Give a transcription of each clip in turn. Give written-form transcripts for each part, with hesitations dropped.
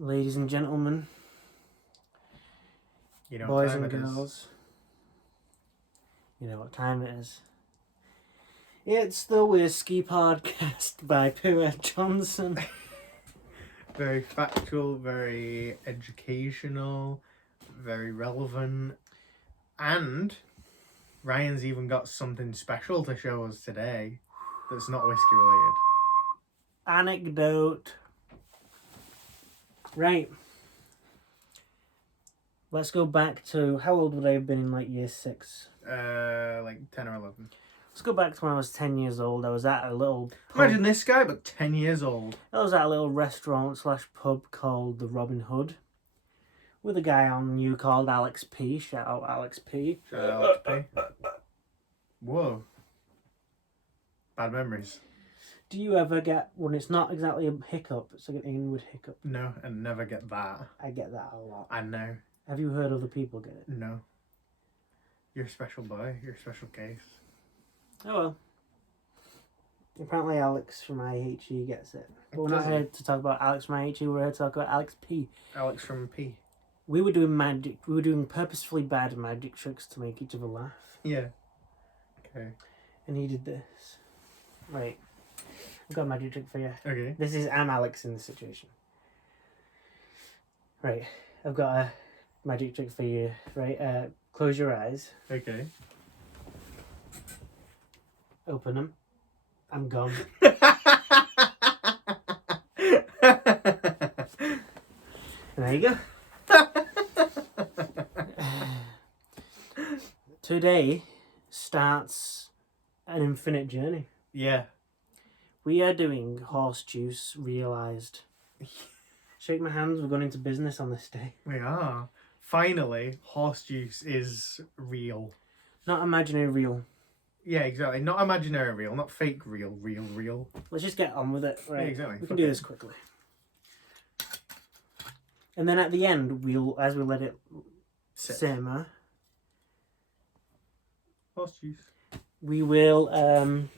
Ladies and gentlemen, You know boys what time and it is. girls, you know what time it is. It's the Whiskey Podcast by Pua Johnson. Very factual, very educational, very relevant. And Ryan's even got something special to show us today that's not whiskey related. Anecdote. Right. Let's go back to, how old would I have been in like year 6? Like 10 or 11. Let's go back to when I was 10 years old. I was at a little pub. Imagine this guy, but 10 years old. I was at a little restaurant / pub called the Robin Hood with a guy on you called Alex P. Shout out Alex P. Shout out Alex P. Whoa. Bad memories. Do you ever get, when it's not exactly a hiccup, it's like an inward hiccup? No, and never get that. I get that a lot. I know. Have you heard other people get it? No. You're a special boy. You're a special case. Oh well. Apparently Alex from IHE gets it. But we're not here to talk about Alex from IHE, we're here to talk about Alex P. Alex from P. We were doing magic, we were doing purposefully bad magic tricks to make each other laugh. Yeah. Okay. And he did this. Right. I've got a magic trick for you. Okay. I'm Alex in this situation. Right. I've got a magic trick for you. Right. Close your eyes. Okay. Open them. I'm gone. There you go. Today starts an infinite journey. Yeah. We are doing horse juice realised. Shake my hands, we're going into business on this day. We are. Finally, horse juice is real. Not imaginary real. Yeah, exactly. Not imaginary real, not fake real, real. Let's just get on with it. Right. Yeah, exactly. We can do this quickly. And then at the end, as we let it simmer, horse juice. we will,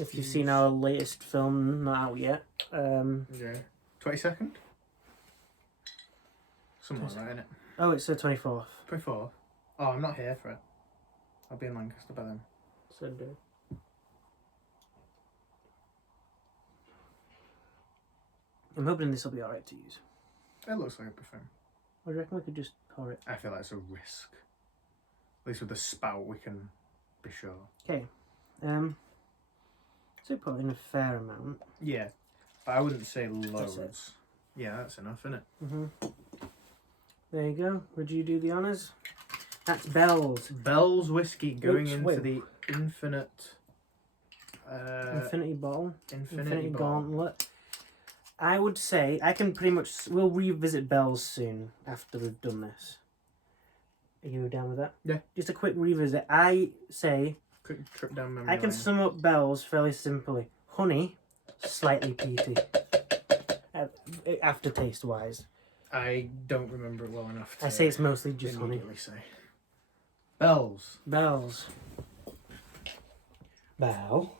if you've seen our latest film, not out yet. Yeah. 22nd? Something like that, innit? Oh, it's the 24th. 24th? Oh, I'm not here for it. I'll be in Lancaster by then. So do. I'm hoping this will be alright to use. It looks like a perfume. Or do you reckon we could just pour it? I feel like it's a risk. At least with the spout, we can be sure. Okay. So put in a fair amount. Yeah, but I wouldn't say That's loads. it. Yeah, that's enough, isn't it? There you go. Would you do the honours? That's Bell's. Bell's whiskey going Oops, into wait. the infinite... Infinity Bottle. Infinity Bottle. Gauntlet. I would say, I can pretty much... We'll revisit Bell's soon after we've done this. Are you down with that? Yeah. Just a quick revisit. I say... Quick trip down memory I can lane. sum up Bell's fairly simply. Honey, slightly peaty. Aftertaste wise. I don't remember it well enough to I say it's mostly just honey. immediately say. Bell's. Bell's. Bell.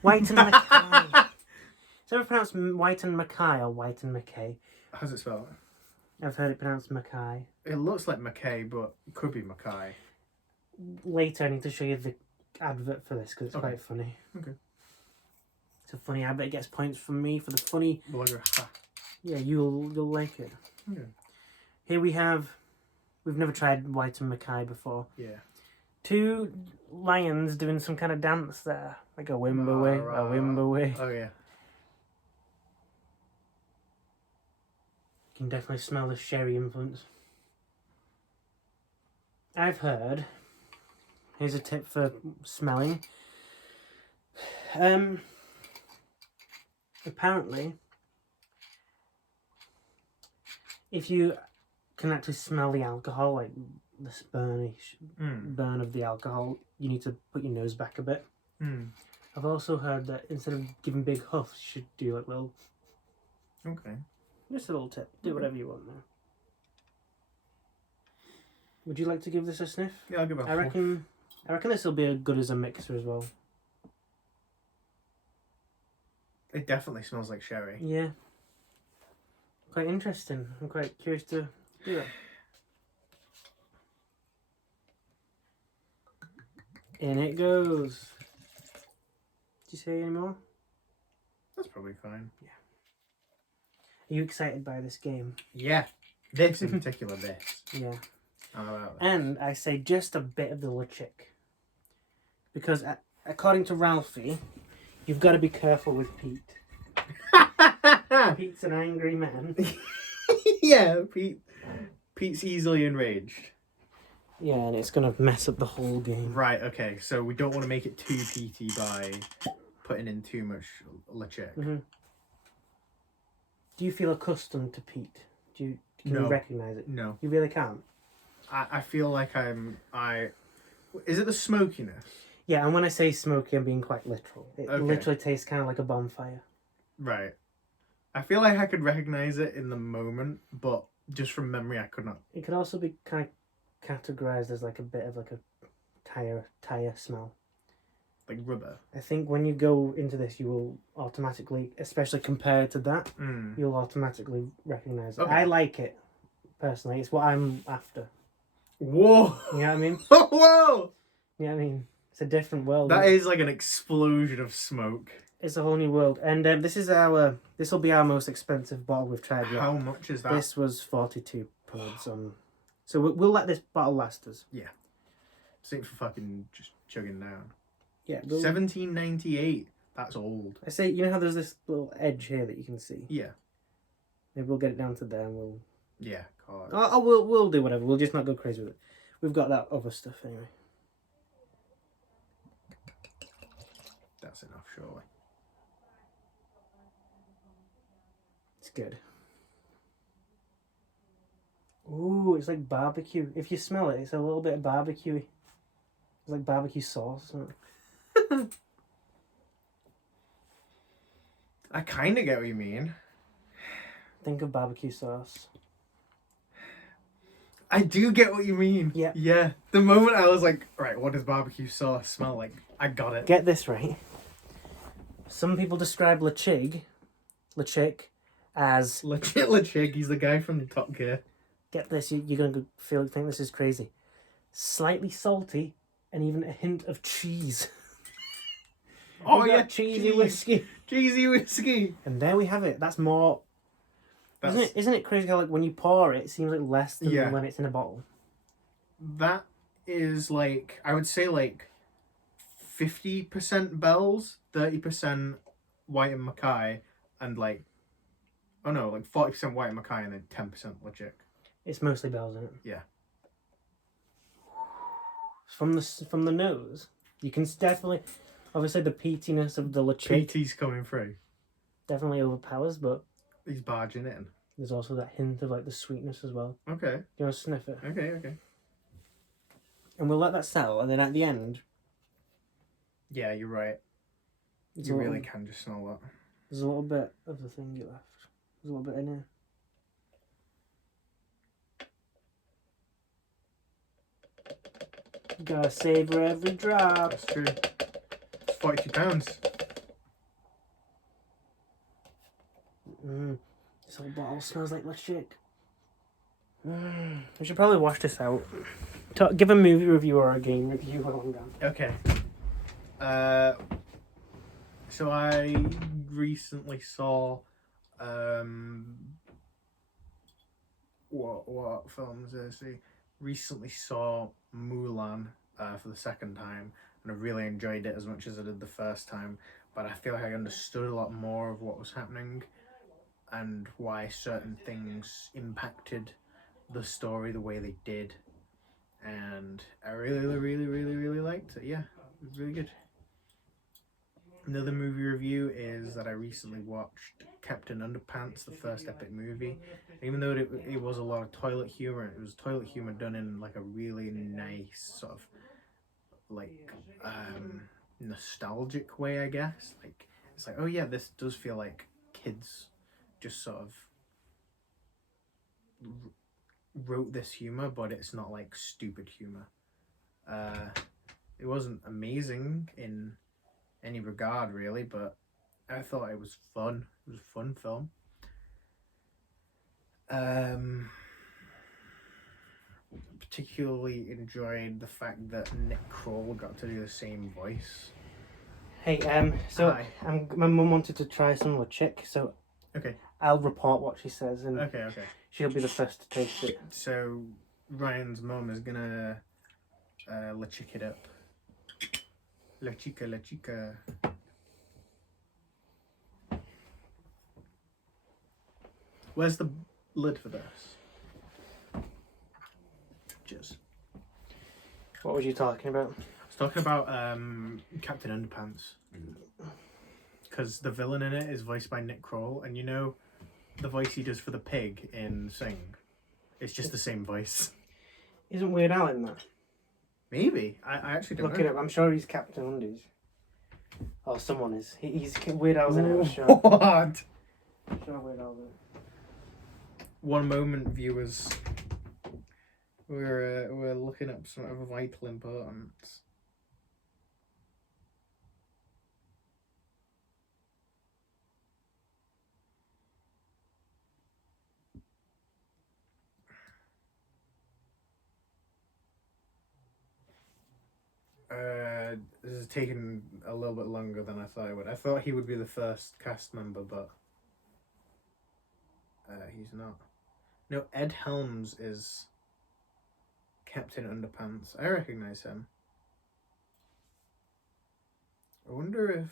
Whyte and Mackay. Is it ever pronounced Whyte and Mackay or Whyte and Mackay? How's it spelled? I've heard it pronounced Mackay. It looks like Mackay, but it could be Mackay. Later I need to show you the advert for this because it's Okay. quite funny. Okay. It's a funny advert. It gets points from me for the funny. Well, I go, ha. Yeah, you'll like it. Yeah. Here we've never tried Whyte and Mackay before. Yeah. 2 lions doing some kind of dance there. Like a Wimbo way. Oh, yeah. You can definitely smell the sherry influence. I've heard, here's a tip for smelling. Apparently, if you can actually smell the alcohol, like the burn of the alcohol, you need to put your nose back a bit. I've also heard that instead of giving big huffs, you should do like little... Okay. Just a little tip. Do whatever you want now. Would you like to give this a sniff? Yeah, I'll give it a I reckon this will be as good as a mixer as well. It definitely smells like sherry. Yeah. Quite interesting. I'm quite curious to do it. In it goes. Did you say any more? That's probably fine. Yeah. Are you excited by this game? Yeah. This in particular, this. Yeah. I'm about this. And I say just a bit of the Ledaig. Because according to Ralphie, you've got to be careful with Pete. Pete's an angry man. Yeah, Pete's easily enraged. Yeah, and it's going to mess up the whole game. Right, okay, so we don't want to make it too peaty by putting in too much Ledaig. Mm-hmm. Do you feel accustomed to Pete? Can No. you recognise it? No. You really can't? I feel like Is it the smokiness? Yeah, and when I say smoky, I'm being quite literal. It Okay. literally tastes kind of like a bonfire. Right. I feel like I could recognise it in the moment, but just from memory I could not. It could also be kind of categorised as like a bit of like a tire smell. Like rubber. I think when you go into this, you will automatically, especially compared to that, you'll automatically recognise it. Okay. I like it, personally. It's what I'm after. Whoa! You know what I mean? Whoa! You know what I mean? It's a different world. That is like an explosion of smoke. It's a whole new world. And this will be our most expensive bottle we've tried yet. How much is that? This was £42. So we'll let this bottle last us. Yeah. Same for fucking just chugging down. Yeah. 1798. That's old. I say, you know how there's this little edge here that you can see? Yeah. Maybe we'll get it down to there and we'll... Yeah, God. We'll do whatever. We'll just not go crazy with it. We've got that other stuff anyway. That's enough, surely. It's good. Ooh, it's like barbecue. If you smell it, it's a little bit barbecue-y. It's like barbecue sauce. I kind of get what you mean. Think of barbecue sauce. I do get what you mean. Yeah. Yeah. The moment I was like, right, what does barbecue sauce smell like? I got it. Get this right. Some people describe Ledaig as... Legit Ledaig, he's the guy from the Top Gear. Get this, you're going to think this is crazy. Slightly salty and even a hint of cheese. Oh yeah, cheesy whiskey. Cheesy whiskey. And there we have it. That's more... Isn't it crazy how like when you pour it, it seems like less than when it's in a bottle? That is like, I would say like 50% Bells, 30% Whyte and Mackay, and like, oh no, like 40% Whyte and Mackay and then 10% Ledaig. It's mostly Bells, isn't it? Yeah. From the nose, you can definitely, obviously the peatiness of the Ledaig PT's coming through. definitely overpowers, but He's barging in. there's also that hint of like the sweetness as well. Okay. You want to sniff it? Okay. And we'll let that settle, and then at the end, Yeah, you're right. You really can just smell that. There's a little bit of the thing you left. There's a little bit in here. You gotta savour every drop. That's true. It's £42. This whole bottle smells like Ledaig. I should probably wash this out. Give a movie review or a game review while I'm gone. Okay. So I recently saw what films did I see? Recently saw Mulan for the second time, and I really enjoyed it as much as I did the first time, but I feel like I understood a lot more of what was happening and why certain things impacted the story the way they did, and I really liked it. Yeah, it was really good. Another movie review is that I recently watched Captain Underpants, the first epic movie. Even though it was a lot of toilet humor, it was toilet humor done in like a really nice sort of like nostalgic way, I guess. Like it's like, oh yeah, this does feel like kids just sort of wrote this humor, but it's not like stupid humor. It wasn't amazing in any regard really, but I thought it was fun. It was a fun film. Particularly enjoyed the fact that Nick Kroll got to do the same voice. Hey, so my mum wanted to try some of the chick, so okay, I'll report what she says, and okay, she'll be the first to taste it. So Ryan's mum is gonna la chick it up. La chica, la chica. Where's the lid for this? Cheers. What was you talking about? I was talking about Captain Underpants. Because the villain in it is voiced by Nick Kroll, and you know the voice he does for the pig in Sing? It's just the same voice. Isn't Weird Al in that? Maybe. I actually don't know. Look it up. I'm sure he's Captain Undies. Or someone is. He's Weird Al's in it, I'm sure. What? I'm sure Weird Al's in it. One moment, viewers. We're looking up some of vital importance. This is taking a little bit longer than I thought it would. I thought he would be the first cast member, but he's not. No, Ed Helms is Captain Underpants. I recognise him. I wonder if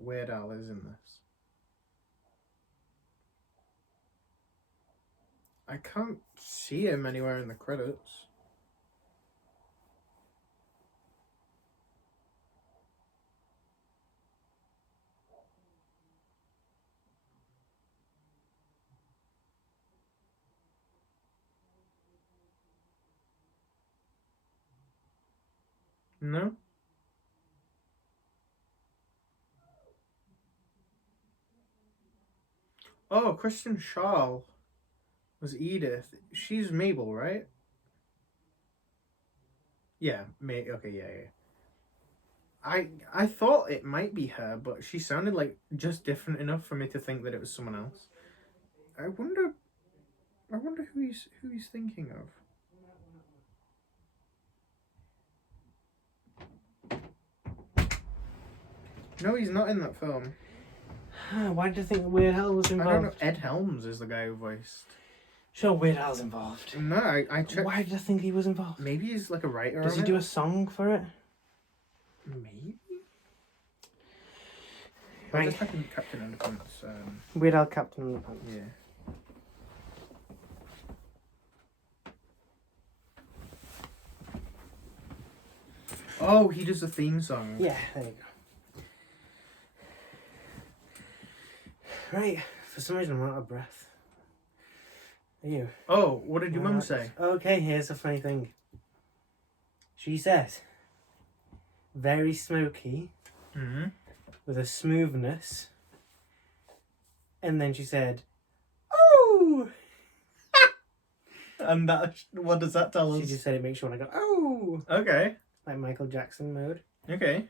Weird Al is in this. I can't see him anywhere in the credits. No? Oh, Kristen Schaal was Edith. She's Mabel, right? Yeah, okay, yeah. I thought it might be her, but she sounded like just different enough for me to think that it was someone else. I wonder who he's thinking of. No, he's not in that film. Why did you think Weird Al was involved? I don't know. Ed Helms is the guy who voiced. Sure, Weird Al's involved. No, I checked. Why did I think he was involved? Maybe he's like a writer. Does he do a song for it? Maybe. Right. I'm just typing Captain Underpants. Weird Al Captain Underpants. Yeah. Oh, he does the theme song. Yeah, there you go. Right, for some reason I'm out of breath. Are you? Oh, what did your mum say? Okay, here's a funny thing. She said, very smoky, with a smoothness, and then she said, oh! And that, what does that tell us? She just said it makes you want to go, oh! Okay. Like Michael Jackson mode. Okay.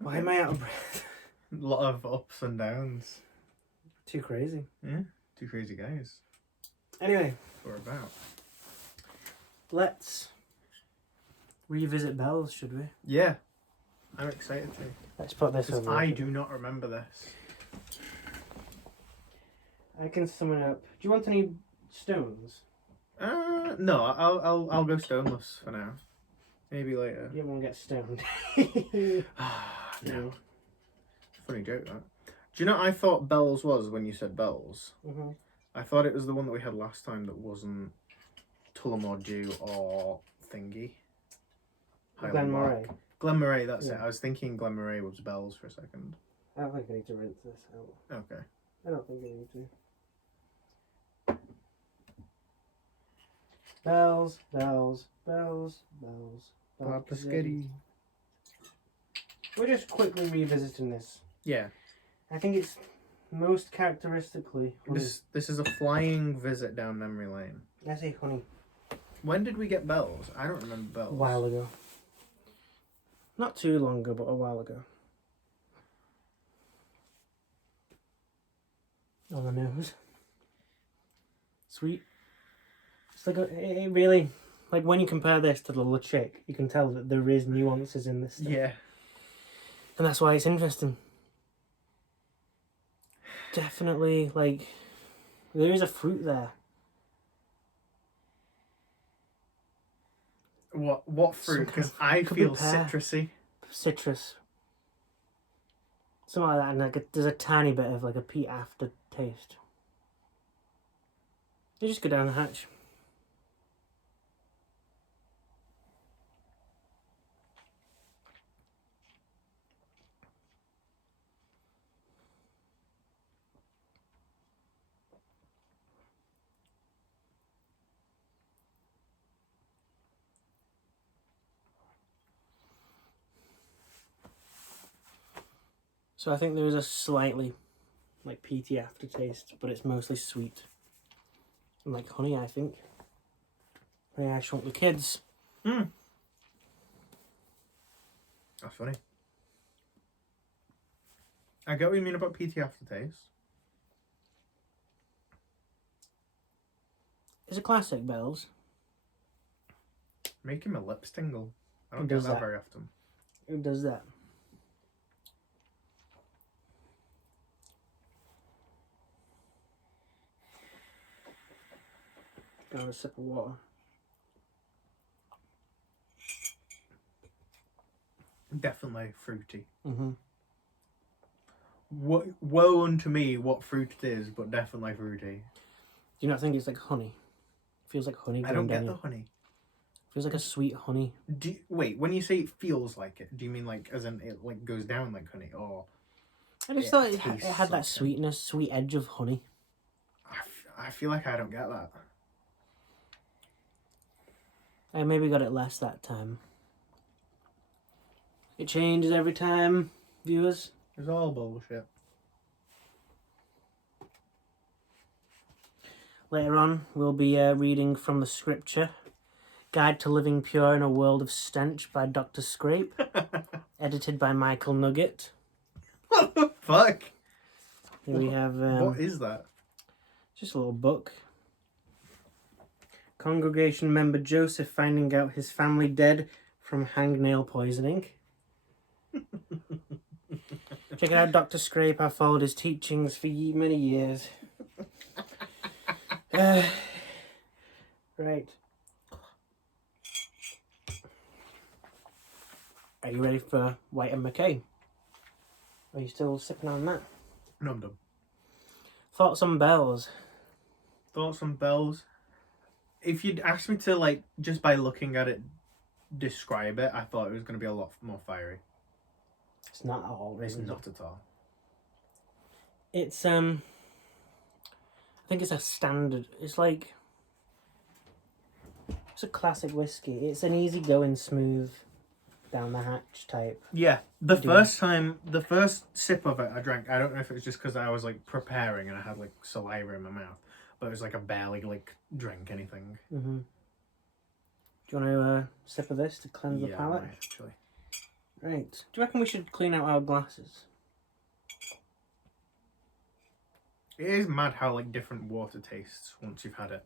Why am I out of breath? A lot of ups and downs. Too crazy. Yeah, two crazy guys. Anyway. That's what we're about. Let's revisit Bells, should we? Yeah. I'm excited to. Let's put this Because over. I do not remember this. I can sum it up. Do you want any stones? No, I'll go stoneless for now. Maybe later. You don't want to get stoned. No. Funny joke, that. Do you know what I thought Bells was when you said Bells? Mm-hmm. I thought it was the one that we had last time that wasn't Tullamore Dew or Thingy. Glenmoray. Glenmoray, that's it. I was thinking Glenmoray was Bells for a second. I don't think I need to rinse this out. Okay. I don't think I need to. Bells, bells, bells, bells. Papa Skitty. We're just quickly revisiting this. Yeah. I think it's most characteristically honey. This is a flying visit down memory lane. I say honey. When did we get bells? I don't remember bells. A while ago. Not too long ago, but a while ago. On the nose. Sweet. It's like it really, like when you compare this to the Ledaig, you can tell that there is nuances in this stuff. Yeah. And that's why it's interesting. Definitely, like, there is a fruit there. What fruit? Because I feel citrusy. Citrus. Something like that, and like there's a tiny bit of like a peat aftertaste. You just go down the hatch. So I think there is a slightly like peaty aftertaste, but it's mostly sweet. And like honey, I think. Honey, I Shrunk the Kids. That's funny. I get what you mean about peaty aftertaste. It's a classic, Bells. Making my lips tingle. I don't get that very often. Who does that? Have a sip of water. Definitely fruity. Mm-hmm. Woe unto me what fruit it is, but definitely fruity. Do you not think it's like honey? It feels like honey. I don't get the honey. It feels like a sweet honey. Wait, when you say it feels like it, do you mean like as in it like goes down like honey, or? I just thought it had that sweetness, sweet edge of honey. I feel like I don't get that. I maybe got it less that time. It changes every time, viewers. It's all bullshit. Later on, we'll be reading from the scripture, Guide to Living Pure in a World of Stench by Dr. Scrape, edited by Michael Nugget. What the fuck? Here we have... what is that? Just a little book. Congregation member Joseph finding out his family dead from hangnail poisoning. Check it out, Dr. Scrape. I've followed his teachings for many years. Right. Are you ready for Whyte and Mackay? Are you still sipping on that? No, I'm done. Thoughts on Bells? Thoughts on Bells? If you'd asked me to, like, just by looking at it, describe it, I thought it was going to be a lot more fiery. It's not at all. It's not at all. It's, I think it's a standard. It's like... It's a classic whiskey. It's an easy-going, smooth, down-the-hatch type. Yeah. The first sip of it I drank, I don't know if it was just because I was, like, preparing and I had, like, saliva in my mouth. But it was like I barely like drank anything. Mm-hmm. Do you want to sip of this to cleanse the palate? Yeah, actually. Right. Do you reckon we should clean out our glasses? It is mad how like different water tastes once you've had it.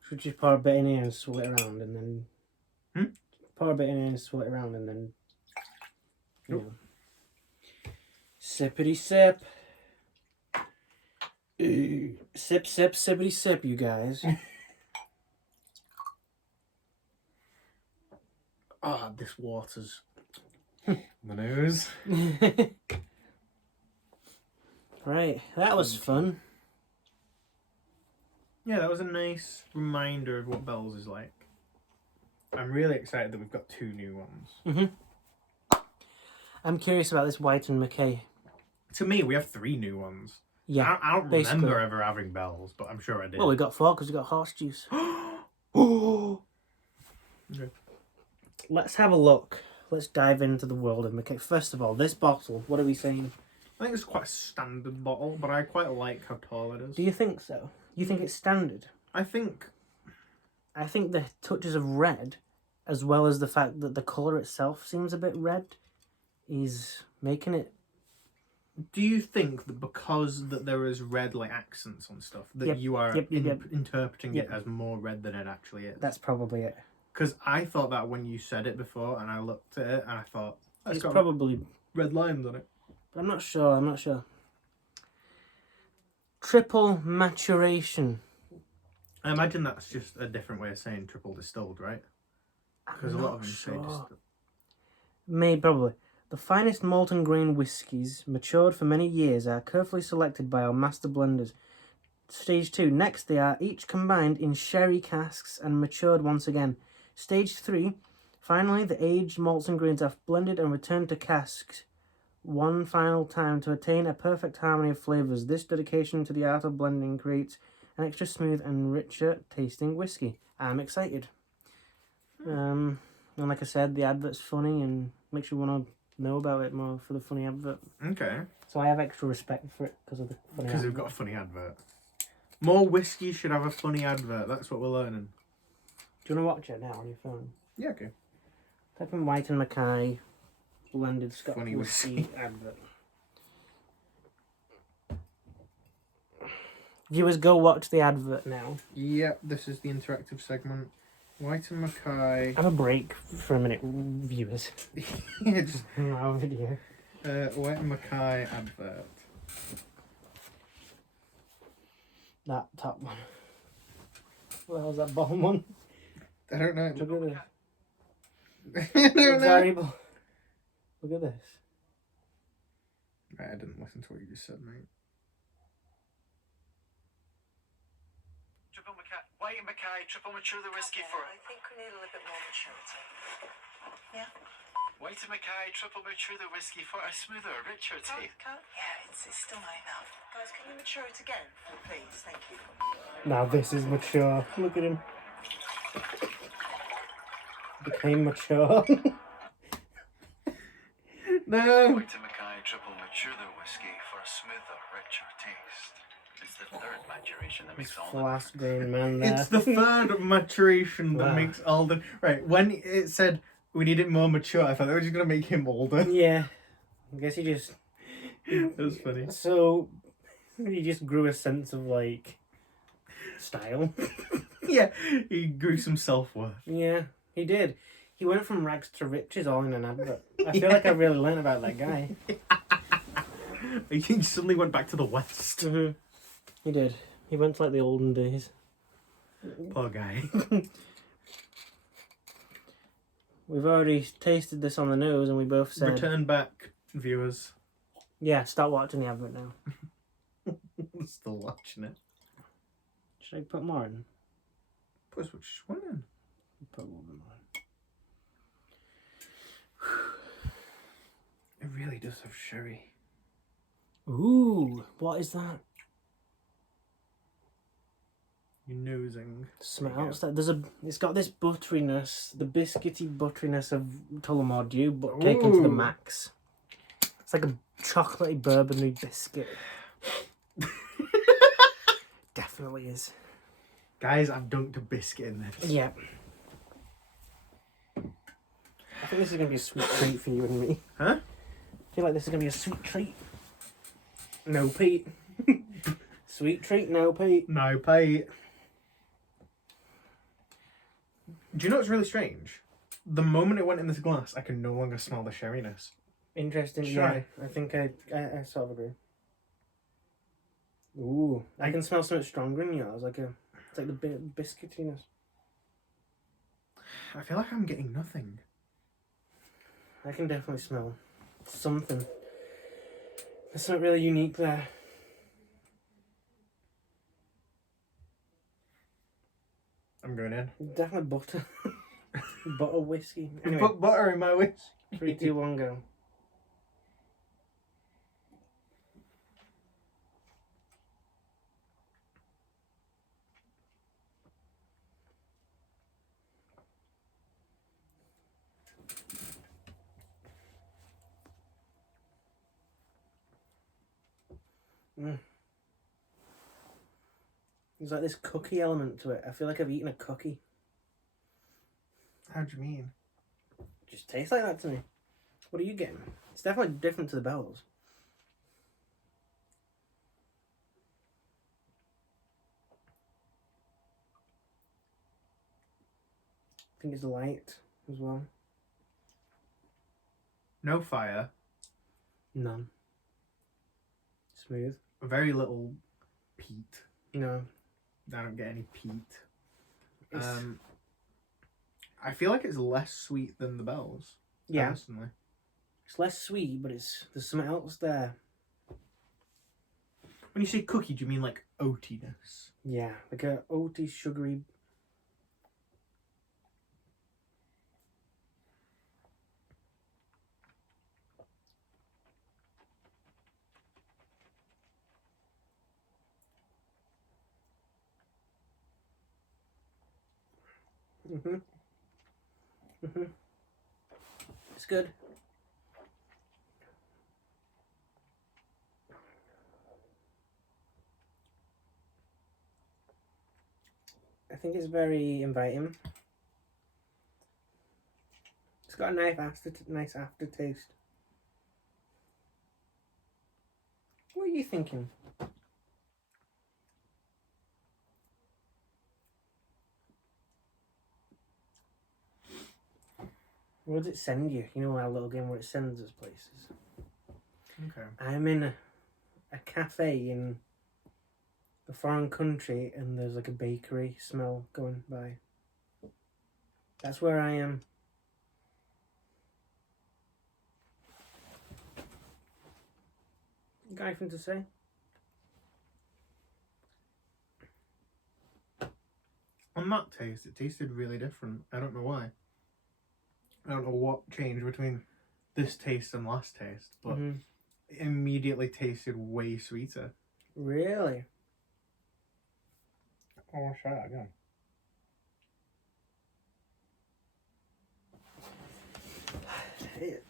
Should we just pour a bit in here and swirl it around and then... Pour a bit in here and swirl it around and then... You know. Sippity sip. Sip, sip, sippity sip, you guys. This water's my nose. Right, that was fun. Yeah, that was a nice reminder of what Bells is like. I'm really excited that we've got 2 new ones. Mm-hmm. I'm curious about this Whyte and Mackay. To me, we have 3 new ones. Yeah, I don't remember ever having Bells, but I'm sure I did. Well, we got 4 because we got horse juice. Okay. Let's have a look. Let's dive into the world of Mackay. First of all, this bottle, what are we saying? I think it's quite a standard bottle, but I quite like how tall it is. Do you think so? You think it's standard? I think the touches of red, as well as the fact that the colour itself seems a bit red, is making it... Do you think that because that there is red like accents on stuff that you are interpreting it as more red than it actually is? That's probably it. Because I thought that when you said it before, and I looked at it and I thought it's got probably red lines on it. But I'm not sure. Triple maturation. I imagine that's just a different way of saying triple distilled, right? Because a lot of them say distilled. Maybe, probably. The finest malton grain whiskies, matured for many years, are carefully selected by our master blenders. Stage 2. Next, they are each combined in sherry casks and matured once again. Stage 3. Finally, the aged malts and grains are blended and returned to casks one final time to attain a perfect harmony of flavours. This dedication to the art of blending creates an extra smooth and richer tasting whiskey. I'm excited. And like I said, the advert's funny and makes you want to know about it more for the funny advert. Okay. So I have extra respect for it because of the funny advert. Because we've got a funny advert. More whiskey should have a funny advert. That's what we're learning. Do you want to watch it now on your phone? Yeah, okay. Type in Whyte and Mackay blended Scotch Funny whiskey advert. Viewers, go watch the advert now. Yep, this is the interactive segment. Whyte and Mackay. Have a break for a minute, viewers. Yeah, just our video. Whyte and Mackay advert. That top one. What the hell's that bottom one? I don't know. Look at this. I don't know. Horrible. Look at this. Right, I didn't listen to what you just said, mate. Whyte and Mackay, triple mature the whiskey for... I think we need a little bit more maturity. Yeah? Whyte and Mackay, triple mature the whiskey for a smoother, richer taste. Yeah, it's still not enough. Guys, can you mature it again? Please, thank you. Now this is mature. Look at him. Became mature. No! Whyte and Mackay, triple mature the whiskey for a smoother, richer taste. It's the third maturation that makes all the Last green man there. It's the third maturation that makes all the... Right, when it said we need it more mature, I thought they were just going to make him older. Yeah. I guess he just... That was funny. So, he just grew a sense of, like, style. Yeah, he grew some self-worth. Yeah, he did. He went from rags to riches all in an advert. I feel like I really learned about that guy. He suddenly went back to the West. Mm-hmm. He did. He went to, like, the olden days. Poor guy. We've already tasted this on the nose and we both said... Return back, viewers. Yeah, start watching the advert now. Still watching it. Should I put more in? Put which one in? Put a little bit more. It really does have sherry. Ooh, what is that? You're nosing. Smells that it's got this butteriness, the biscuity butteriness of Tullamore Dew, but taken to the max. It's like a chocolatey bourbon biscuit. Definitely is. Guys, I've dunked a biscuit in this. Yeah. I think this is going to be a sweet treat for you and me. Huh? I feel like this is going to be a sweet treat. No, Pete. Sweet treat, no, Pete. No, Pete. Do you know what's really strange? The moment it went in this glass, I can no longer smell the sherryness. Interesting. Try. Yeah, I think I sort of agree. Ooh, I can smell something stronger in yours. It's like the biscuitiness. I feel like I'm getting nothing. I can definitely smell something. There's something really unique there. I'm going in. Definitely butter. Butter whiskey. Anyway, Put butter in my whiskey. 3, 2, 1, go. There's like this cookie element to it. I feel like I've eaten a cookie. How do you mean? It just tastes like that to me. What are you getting? It's definitely different to the bells. I think it's light as well. No fire. None. Smooth. Very little peat. No. I don't get any peat. I feel like it's less sweet than the bells. Yeah. Personally. It's less sweet, but there's something else there. When you say cookie, do you mean like oatiness? Yeah, like a oaty, sugary. It's good. I think it's very inviting. It's got a nice aftertaste. What are you thinking? Where does it send you? You know our little game where it sends us places. Okay. I'm in a cafe in a foreign country and there's like a bakery smell going by. That's where I am. You got anything to say? On that taste, it tasted really different. I don't know why. I don't know what changed between this taste and last taste, but it immediately tasted way sweeter. Really? I want to try that again.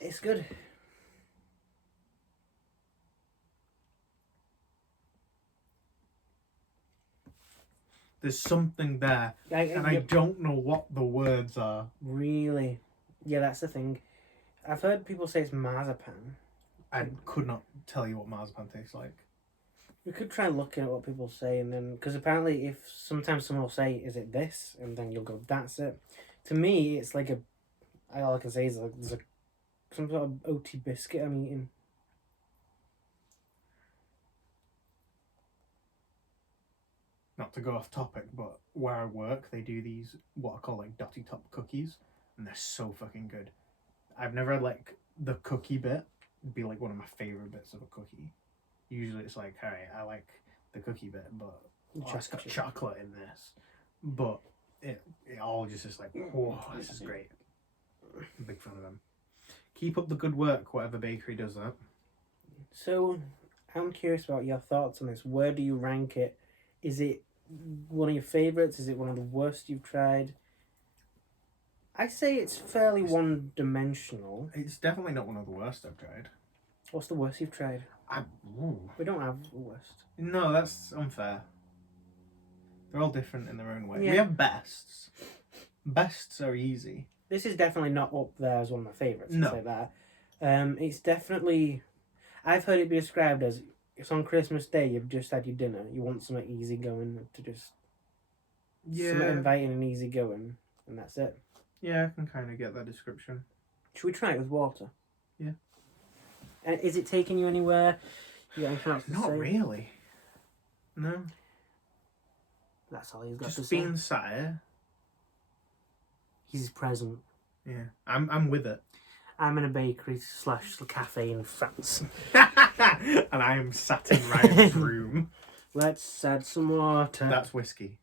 It's good. There's something there, and I don't know what the words are. Really? Yeah, that's the thing. I've heard people say it's marzipan. I could not tell you what marzipan tastes like. We could try looking at what people say, and then because apparently, if sometimes someone will say, "Is it this?" and then you'll go, "That's it." To me, it's like all I can say is like there's some sort of oaty biscuit I'm eating. Not to go off topic, but where I work, they do these what I call like dotty top cookies, and they're so fucking good. I've never had like the cookie bit. It'd be like one of my favorite bits of a cookie. Usually it's like, alright, I like the cookie bit, but it's got chocolate in this. But it all just is like, whoa, this is great. I'm a big fan of them. Keep up the good work, whatever bakery does that. So, I'm curious about your thoughts on this. Where do you rank it? Is it one of your favourites? Is it one of the worst you've tried? I say it's fairly one-dimensional. It's definitely not one of the worst I've tried. What's the worst you've tried? We don't have the worst. No, that's unfair. They're all different in their own way. Yeah. We have bests. Bests are easy. This is definitely not up there as one of my favourites. No. Say that. It's definitely... I've heard it be described as, it's on Christmas Day, you've just had your dinner, you want something easy going to just... Yeah. Something inviting and easy going, and that's it. Yeah, I can kind of get that description. Should we try it with water? Yeah. And is it taking you anywhere? You got anything else to Not say? really. No. That's all he's got to Just say. being sat here. He's present. Yeah. I'm with it. I'm in a bakery / cafe in France. And I am sat in Ryan's room. Let's add some water. That's whiskey.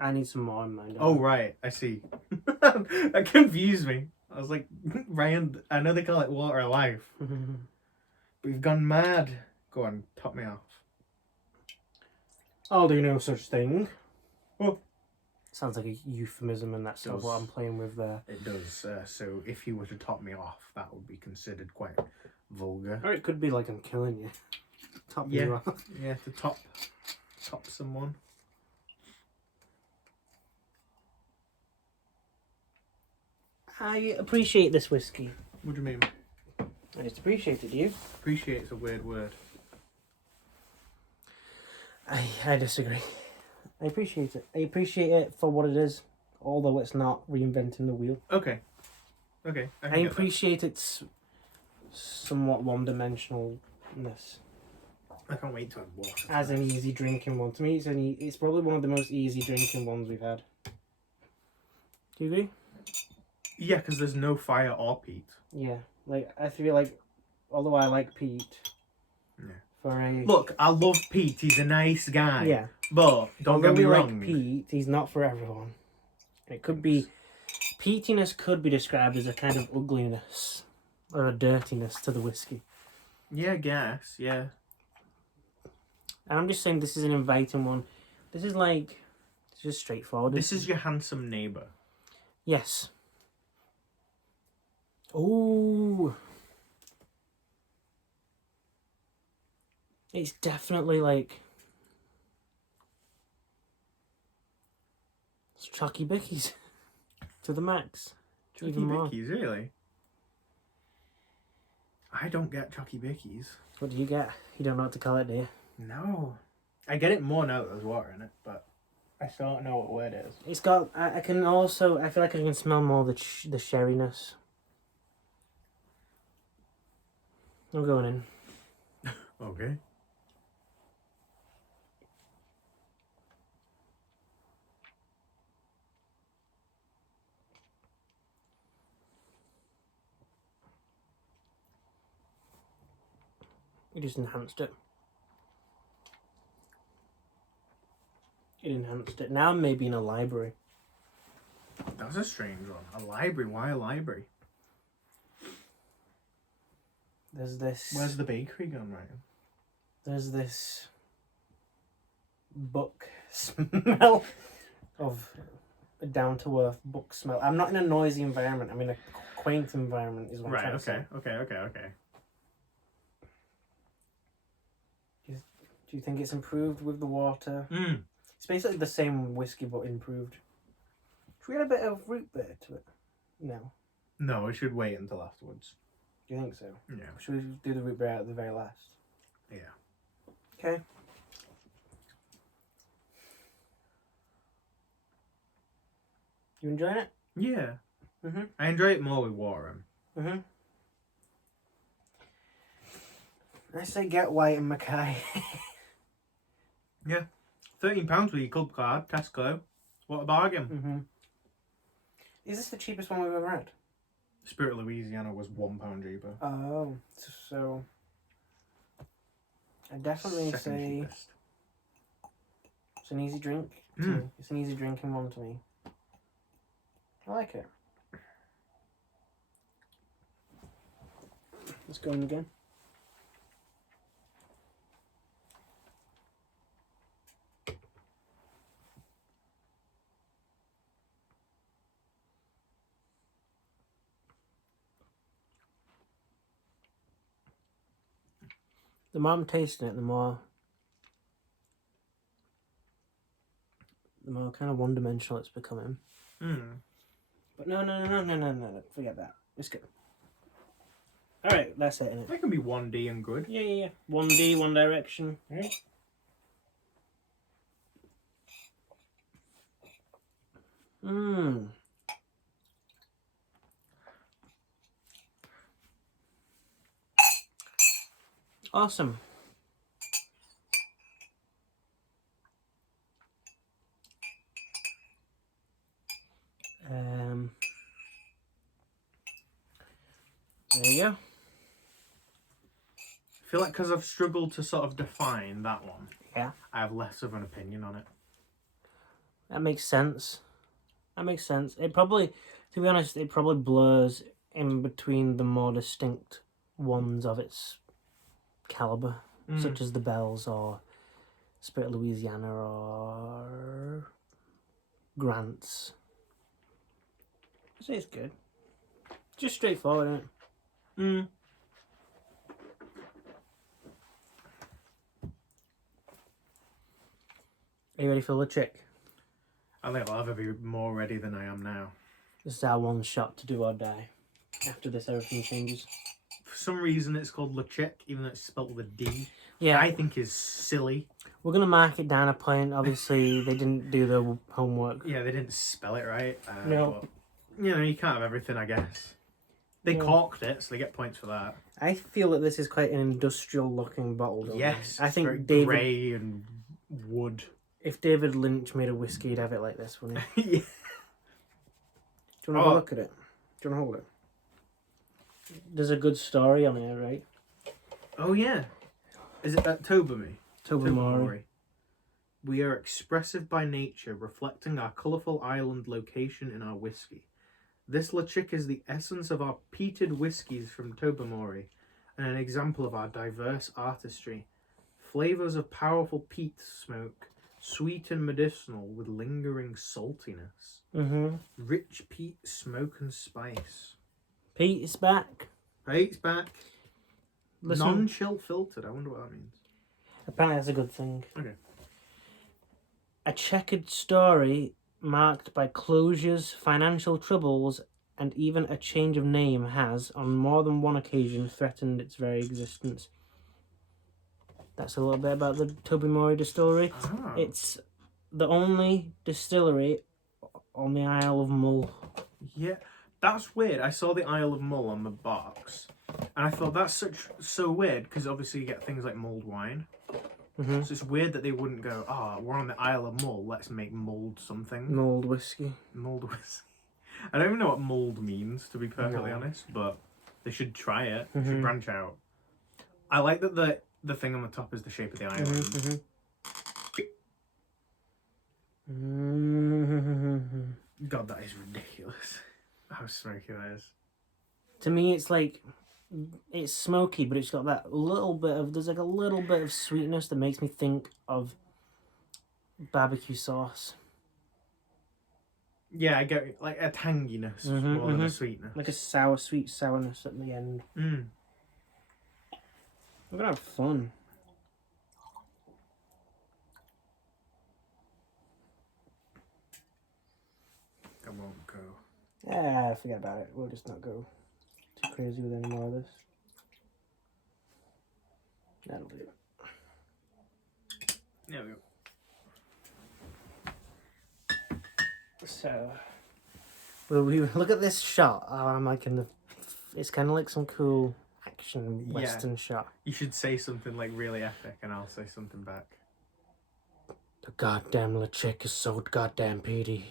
I need some more in mine. Oh, right. I see. That confused me. I was like, Ryan, I know they call it water of life. But you've gone mad. Go on, top me off. I'll do no such thing. Oh. Sounds like a euphemism, and that's not what I'm playing with there. It does. So if you were to top me off, that would be considered quite vulgar. Or it could be like I'm killing you. Top you off. Yeah, to top someone. I appreciate this whiskey. What do you mean? I just appreciate it, do you? Appreciate's a weird word. I disagree. I appreciate it. I appreciate it for what it is, although it's not reinventing the wheel. Okay. Okay. I can get appreciate its somewhat one-dimensionalness. that. I can't wait to have water. As an easy drinking one. To me, it's probably one of the most easy drinking ones we've had. Do you agree? Yeah, because there's no fire or peat. Yeah. Like, I feel like, although I like Pete, Yeah. for a... Look, I love Pete. He's a nice guy. Yeah. But don't although get me we wrong. like Pete, he's not for everyone. It could be... Peatiness could be described as a kind of ugliness or a dirtiness to the whiskey. Yeah, I guess. Yeah. And I'm just saying this is an inviting one. This is like... It's just straightforward. This is your handsome neighbour. Yes. Ooh. It's definitely like... It's Chucky Bickies. To the max. Chucky Even more. Bickies, really? I don't get Chucky Bickies. What do you get? You don't know what to call it, do you? No. I get it more now that there's water in it, but I still don't know what word it is. It's got... I can also... I feel like I can smell more the sherryness. I'm going in. Okay. It just enhanced it. It enhanced it. Now I'm maybe in a library. That's a strange one. A library? Why a library? There's this... Where's the bakery gone, Ryan? There's this book smell of a down-to-earth book smell. I'm not in a noisy environment. I'm in a quaint environment is what I'm trying to say. Okay. Do you think it's improved with the water? Mm. It's basically the same whiskey but improved. Should we add a bit of root beer to it? No. No, we should wait until afterwards. Do you think so? Yeah. Should we do the root beer at the very last? Yeah. Okay. You enjoying it? Yeah. Mm-hmm. I enjoy it more with water in. Mm-hmm. I say get Whyte and Mackay. Yeah. £13 with your club card, Tesco. What a bargain. Mm-hmm. Is this the cheapest one we've ever had? Spirit of Louisiana was £1 cheaper. Oh, so I definitely Second say cheapest. it's an easy drink. To me. It's an easy drinking one to me. I like it. Let's go in again. The more I'm tasting it, the more kind of one-dimensional it's becoming. But no, forget that. It's good. Alright, that's it, innit? That can be 1D and good. Yeah. 1D, One Direction. Right? Awesome. There you go. I feel like because I've struggled to sort of define that one, Yeah. I have less of an opinion on it. That makes sense. It probably, to be honest, it probably blurs in between the more distinct ones of its caliber, such as the Bells or Spirit of Louisiana or Grant's. I say it's good. Just straightforward, isn't it? Are you ready for the trick? I think I'll ever be more ready than I am now. This is our one shot to do or die. After this, everything changes. For some reason, it's called Ledaig, even though it's spelled with a D. Yeah. I think is silly. We're going to mark it down a point. Obviously, they didn't do the homework. Yeah, they didn't spell it right. No. But, you know, you can't have everything, I guess. They corked it, so they get points for that. I feel that this is quite an industrial-looking bottle, don't Yes. you? I think very David... grey and wood. If David Lynch made a whiskey, he'd have it like this, wouldn't he? Yeah. Do you want to have a look at it? Do you want to hold it? There's a good story on here, right? Oh, yeah. Is it that Tobermory? Tobermory. We are expressive by nature, reflecting our colourful island location in our whiskey. This Ledaig is the essence of our peated whiskies from Tobermory, and an example of our diverse artistry. Flavours of powerful peat smoke, sweet and medicinal with lingering saltiness. Mm-hmm. Rich peat smoke and spice. Pete is back. Pete's back. Listen. Non-chill filtered. I wonder what that means. Apparently that's a good thing. Okay. A checkered story marked by closures, financial troubles, and even a change of name has, on more than one occasion, threatened its very existence. That's a little bit about the Tobermory distillery. Ah. It's the only distillery on the Isle of Mull. Yeah, that's weird. I saw the Isle of Mull on the box, and I thought that's so weird because obviously you get things like mulled wine. Mm-hmm. So it's weird that they wouldn't go, we're on the Isle of Mull, let's make mulled something. Mulled whiskey. Mulled whiskey. I don't even know what mulled means, to be perfectly honest, but they should try it. They should branch out. I like that the thing on the top is the shape of the island. God, that is ridiculous. How smoky that is. To me, it's like, it's smoky, but it's got that little bit of, there's like a little bit of sweetness that makes me think of barbecue sauce. Yeah, I get like a tanginess more than a sweetness. Like a sweet sourness at the end. Mm. We're gonna have fun. I won't go. Yeah, forget about it. We'll just not go too crazy with any more of this. That'll do it. There we go. So, well, we look at this shot. I'm like in the. It's kind of like some cool action western shot. You should say something like really epic, and I'll say something back. The goddamn Ledaig is so goddamn peaty.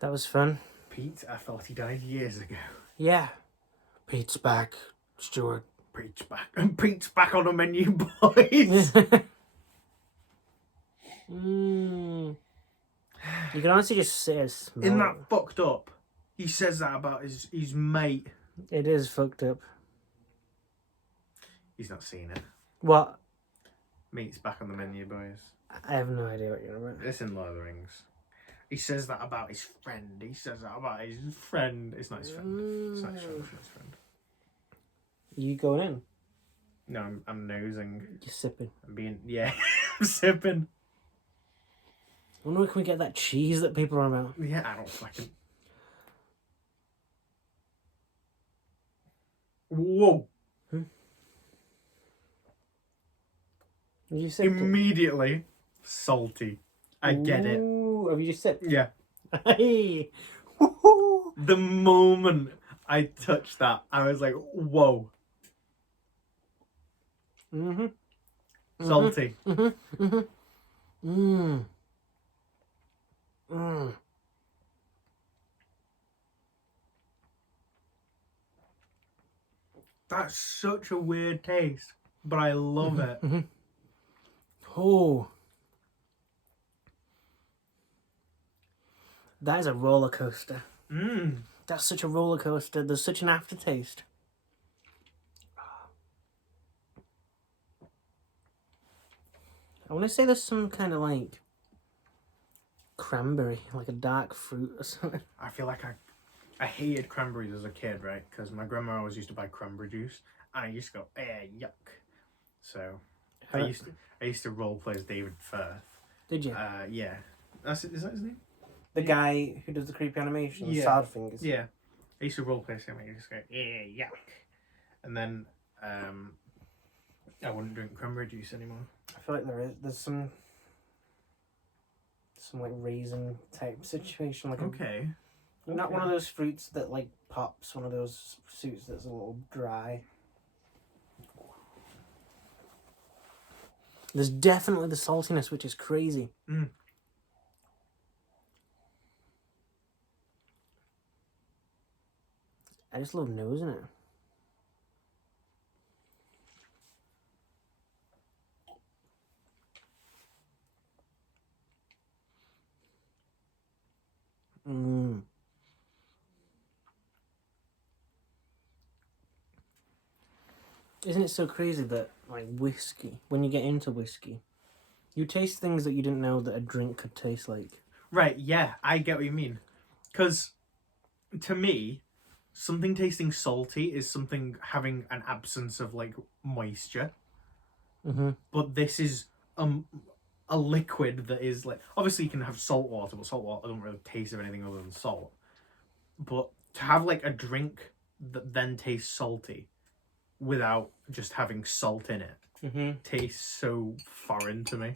That was fun. Pete, I thought he died years ago. Yeah. Pete's back, Stuart. Pete's back. Pete's back on the menu, boys. You can honestly just say it. Isn't that fucked up? He says that about his mate. It is fucked up. He's not seen it. What? Meat's back on the menu, boys. I have no idea what you're about. It's in Lord of the Rings. He says that about his friend. He says that about his friend. It's not his friend. It's not his friend. It's not his friend. You going in? No, I'm nosing. You're sipping. I'm sipping. I wonder if we can get that cheese that people are about. Yeah, I don't fucking. Whoa. Have you sipped Immediately salty. I get it. Ooh, have you just sipped? Yeah. Hey. Woo-hoo. The moment I touched that, I was like, whoa. Salty. That's such a weird taste, but I love it. Oh. That is a roller coaster. That's such a roller coaster. There's such an aftertaste. I want to say there's some kind of like cranberry, like a dark fruit or something. I feel like I hated cranberries as a kid, right? Because my grandma always used to buy cranberry juice, and I used to go, yuck. So I used to role play as David Firth. Did you? Yeah. Is that his name? The guy who does the creepy animation, Yeah. sad fingers. Yeah. I used to role play him and you just go, yuck. And then I wouldn't drink cranberry juice anymore. I feel like there's some like raisin type situation, like Okay. Not one of those fruits that like pops, one of those fruits that's a little dry. There's definitely the saltiness, which is crazy. Mm. I just love nosing it. Mmm. Isn't it so crazy that, like, whiskey, when you get into whiskey, you taste things that you didn't know that a drink could taste like? Right, yeah, I get what you mean. Because, to me, something tasting salty is something having an absence of, like, moisture. Mm-hmm. But this is a liquid that is, like... Obviously, you can have salt water, but salt water doesn't really taste of anything other than salt. But to have, like, a drink that then tastes salty without just having salt in it tastes so foreign to me.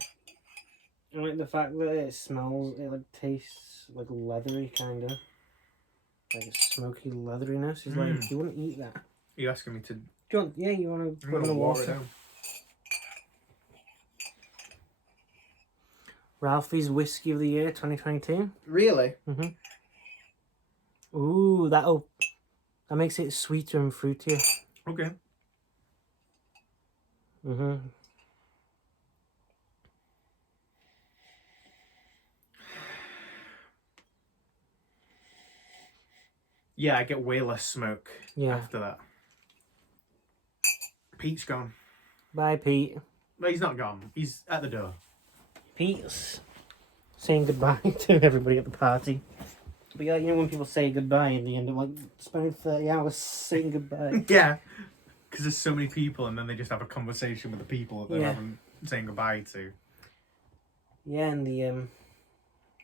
I like the fact that it smells, it like tastes like leathery, kind of. Like a smoky leatheriness. He's like, do you want to eat that? Are you asking me to... You want to put in the water it water? down. Ralphie's Whiskey of the Year 2022. Really? Mm-hmm. Ooh, that makes it sweeter and fruitier. Okay. Mm-hmm. Yeah, I get way less smoke after that. Pete's gone. Bye, Pete. No, he's not gone. He's at the door. Pete's saying goodbye to everybody at the party. But yeah, you know when people say goodbye and they end up like spending 30 hours saying goodbye. Yeah. Because there's so many people and then they just have a conversation with the people that they haven't saying goodbye to. Yeah, and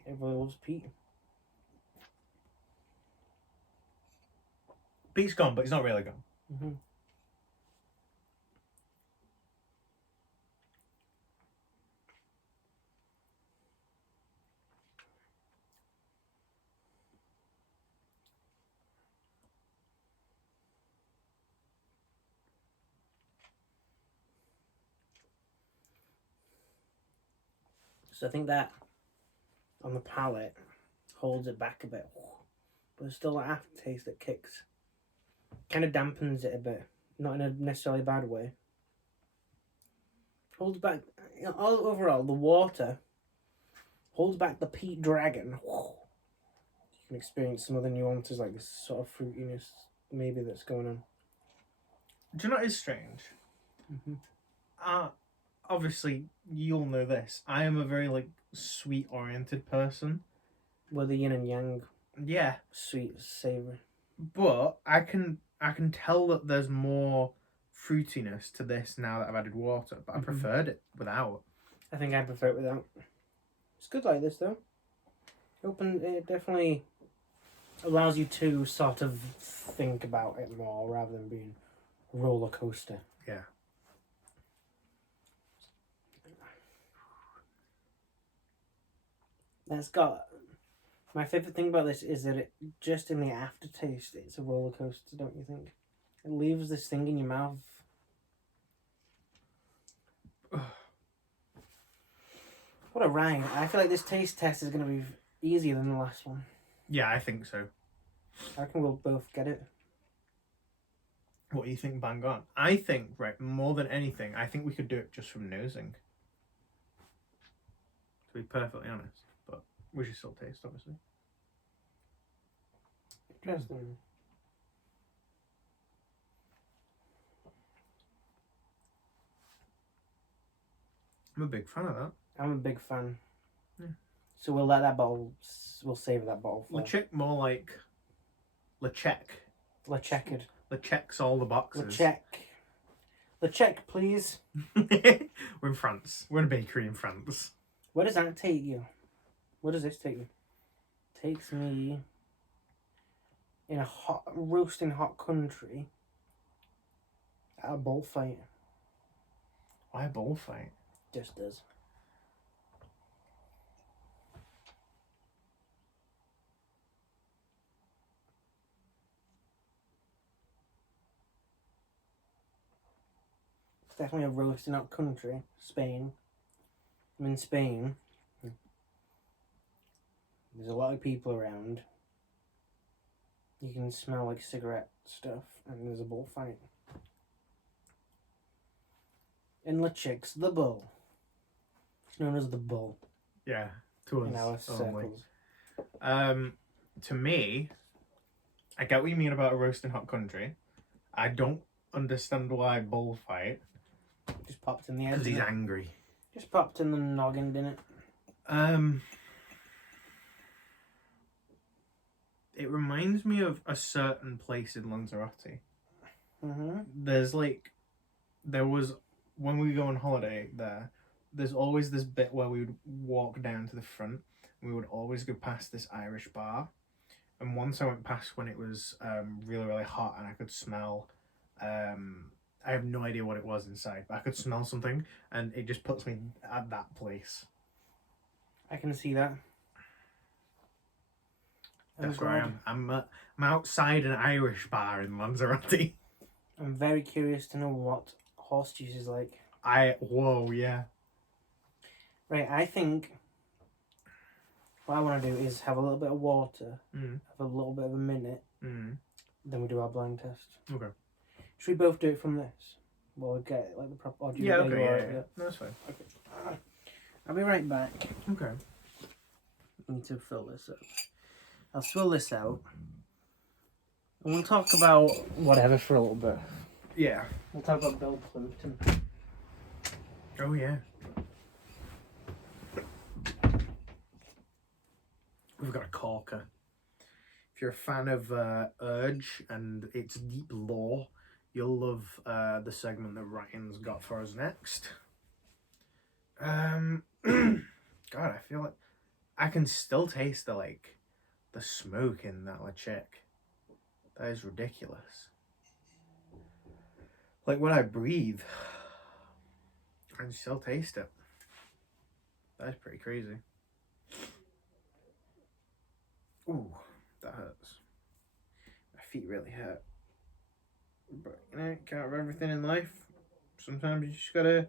everybody loves Pete. Pete's gone, but he's not really gone. Mm-hmm. So I think that on the palate holds it back a bit, but there's still that aftertaste that kicks, kind of dampens it a bit, not in a necessarily bad way. Holds back, overall, the water holds back the peat dragon. You can experience some other nuances like this sort of fruitiness maybe that's going on. Do you know what is strange? Obviously, you'll know this. I am a very, like, sweet-oriented person. Well, the yin and yang. Yeah. Sweet, savoury. But I can tell that there's more fruitiness to this now that I've added water. But I preferred it without. I think I prefer it without. It's good like this, though. It definitely allows you to sort of think about it more rather than being a roller coaster. Yeah. That's got... My favourite thing about this is that it just in the aftertaste, it's a roller coaster, don't you think? It leaves this thing in your mouth. What a ride. I feel like this taste test is going to be easier than the last one. Yeah, I think so. I reckon we'll both get it. What do you think, bang on? I think, right, more than anything, I think we could do it just from nosing. To be perfectly honest. But we should still taste, obviously. Interesting. I'm a big fan of that. I'm a big fan. Yeah. So we'll save that bottle for... Ledaig, more like... Ledaig. Lechecked. Lechecks all the boxes. Lecheck. The check, please. We're in France. We're in a bakery in France. Where does that take you? Where does this take you? Takes me in a roasting hot country at a bullfight. Why a bullfight? Just does. It's definitely a roasting hot country. Spain. I'm in Spain. There's a lot of people around. You can smell like cigarette stuff, and there's a bullfight. And Ledaig's the bull. It's known as the bull. Yeah, to us In our only. circles. To me, I get what you mean about a roasting hot country. I don't understand why bullfight. Just popped in the head. Because he's didn't it? angry. Just popped in the noggin, didn't it? It reminds me of a certain place in Lanzarote. Mm-hmm. There was, when we go on holiday there, there's always this bit where we would walk down to the front. We would always go past this Irish bar. And once I went past when it was really, really hot and I could smell, I have no idea what it was inside, but I could smell something and it just puts me at that place. I can see that. That's where I am. I'm outside an Irish bar in Lanzarote. I'm very curious to know what horse juice is like. Whoa, yeah. Right, I think what I want to do is have a little bit of water, have a little bit of a minute, then we do our blind test. Okay. Should we both do it from this? We'll get like the proper. Or do you Yeah, think okay, you're yeah, alright? yeah. No, that's fine. Okay. I'll be right back. Okay. I need to fill this up. I'll fill this out. And we'll talk about whatever for a little bit. Yeah. We'll talk about Bill Plimpton. Oh, yeah. We've got a corker. If you're a fan of Urge and its deep lore, you'll love the segment that Ryan's got for us next. God, I feel like I can still taste the smoke in that Ledaig. That is ridiculous. Like when I breathe, I can still taste it. That is pretty crazy. Ooh, that hurts. My feet really hurt. But you know, you can't have everything in life. Sometimes you just gotta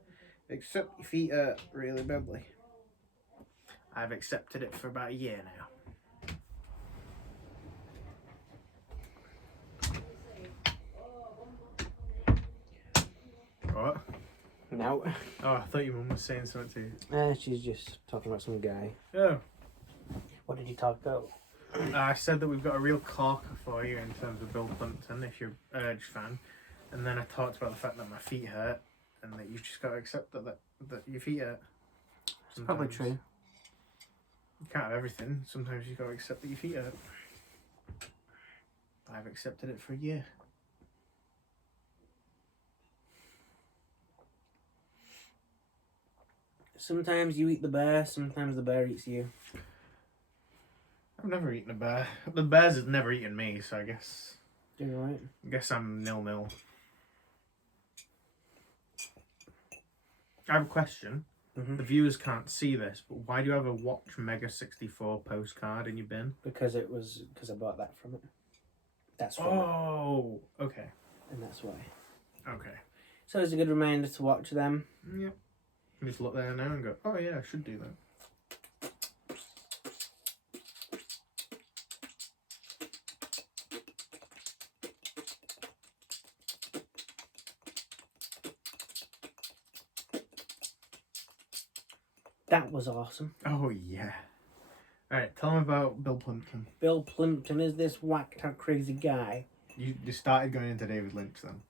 accept your feet hurt really badly. I've accepted it for about a year now. What? No. Oh, I thought your mum was saying something to you. She's just talking about some guy. Oh. What did you talk about? I said that we've got a real corker for you in terms of Bill Plimpton, if you're an Urge fan. And then I talked about the fact that my feet hurt and that you've just got to accept that your feet hurt. It's probably true. You can't have everything. Sometimes you've got to accept that your feet hurt. I've accepted it for a year. Sometimes you eat the bear, sometimes the bear eats you. I've never eaten a bear. The bears have never eaten me, so I guess Doing alright? I'm 0-0. I have a question. Mm-hmm. The viewers can't see this, but why do you have a Watch Mega 64 postcard in your bin? Because I bought that from it. That's from it. Oh, okay. And that's why. Okay. So it's a good reminder to watch them. Yep. Just look there now and go, oh yeah, I should do that. That was awesome. Oh yeah. Alright, tell them about Bill Plimpton. Bill Plimpton is this whacked out crazy guy. You started going into David Lynch then?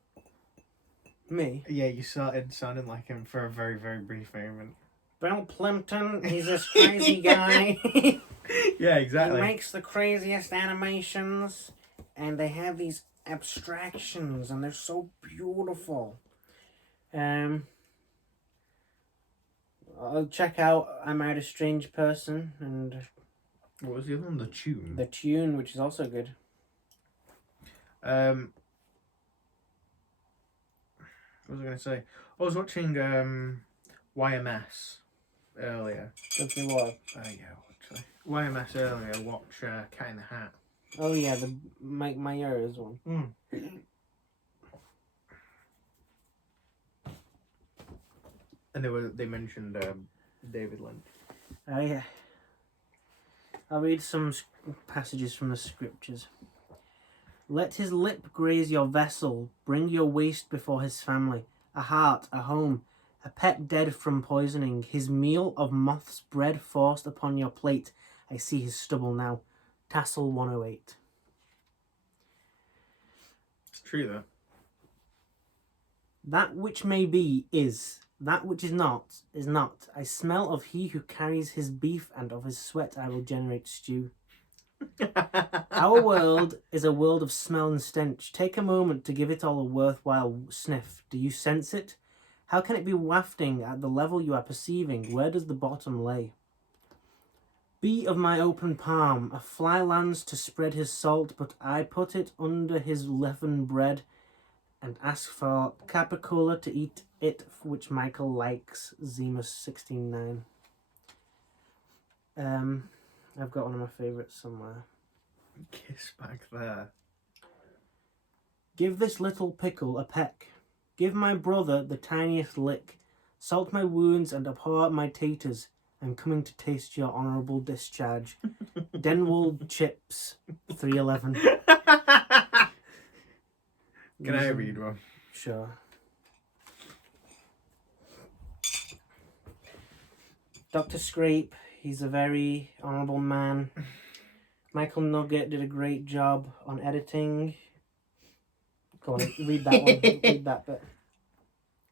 Me? Yeah, you started sounding like him for a very, very brief moment. Bill Plimpton, he's this crazy guy. Yeah, exactly. He makes the craziest animations, and they have these abstractions, and they're so beautiful. I'll check out I Married a Strange Person and What was the other one? The Tune. The Tune, which is also good. What was I going to say? I was watching YMS earlier. Don't see why. Yeah, actually. YMS earlier. Watch Cat in the Hat. Oh yeah, the Mike Myers one. And they mentioned David Lynch. Oh yeah. I'll read some passages from the scriptures. Let his lip graze your vessel, bring your waist before his family, a heart, a home, a pet dead from poisoning, his meal of moth's bread forced upon your plate. I see his stubble now. Tassel 108. It's true though. That which may be is, that which is not is not. I smell of he who carries his beef, and of his sweat I will generate stew. Our world is a world of smell and stench. Take a moment to give it all a worthwhile sniff. Do you sense it? How can it be wafting at the level you are perceiving? Where does the bottom lay? Be of my open palm, a fly lands to spread his salt, but I put it under his leavened bread and ask for capicola to eat it, which Michael likes. Zemus 16:9. I've got one of my favourites somewhere. Kiss back there. Give this little pickle a peck. Give my brother the tiniest lick. Salt my wounds and abhor my taters. I'm coming to taste your honourable discharge. Denwold Chips 311. Can I read one? Sure. Dr. Scrape, he's a very honourable man. Michael Nugget did a great job on editing. Go on, read that one. Read that bit.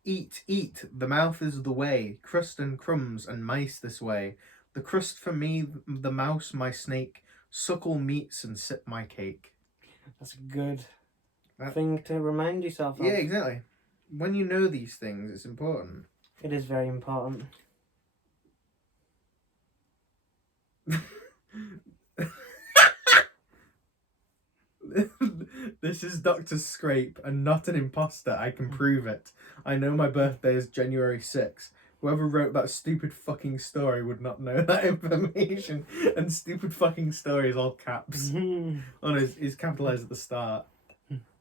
Eat, eat, the mouth is the way, crust and crumbs and mice this way. The crust for me, the mouse my snake, suckle meats and sip my cake. That's a good thing to remind yourself of. Yeah, exactly. When you know these things, it's important. It is very important. This is Dr. Scrape and not an imposter. I can prove it. I know my birthday is January 6th. Whoever wrote that stupid fucking story would not know that information. And stupid fucking story is all caps. Is capitalized at the start.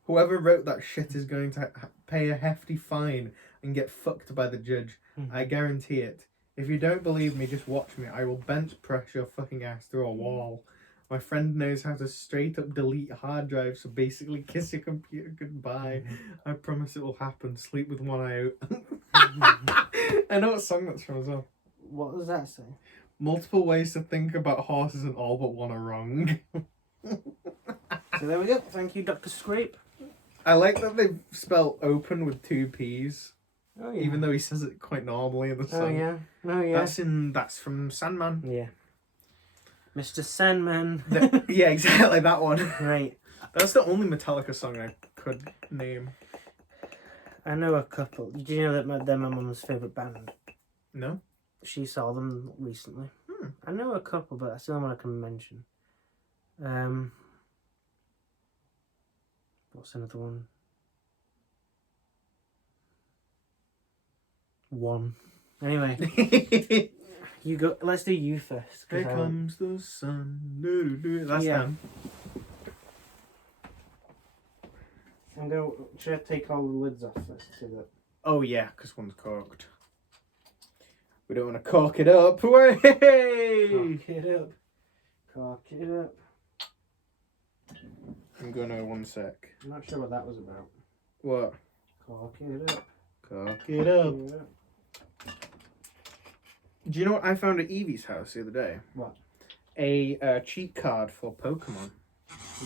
Whoever wrote that shit is going to pay a hefty fine and get fucked by the judge. I guarantee it. If you don't believe me, just watch me. I will bench press your fucking ass through a wall. My friend knows how to straight up delete hard drives, so basically kiss your computer goodbye. I promise it will happen. Sleep with one eye out. I know what song that's from as well. What does that say? Multiple ways to think about horses and all but one are wrong. So there we go. Thank you, Dr. Scrape. I like that they spell open with 2 P's. Oh, yeah. Even though he says it quite normally in the song. Oh yeah. Oh yeah. That's from Sandman. Yeah. Mr. Sandman. Yeah, exactly, that one. Right. That's the only Metallica song I could name. I know a couple. Did you know that they're my mum's favourite band? No? She saw them recently. I know a couple, but that's the only one I can mention. What's another one? One. Anyway. You go. Let's do you first. Here comes the sun. That's them. I'm gonna. Should I take all the lids off first? So that. Oh yeah, because one's corked. We don't want to cork it up. Way! Cork it up. Cork it up. I'm gonna 1 sec. I'm not sure what that was about. What? Cork it up. Cork it up. Do you know what I found at Evie's house the other day? What? A cheat card for Pokemon.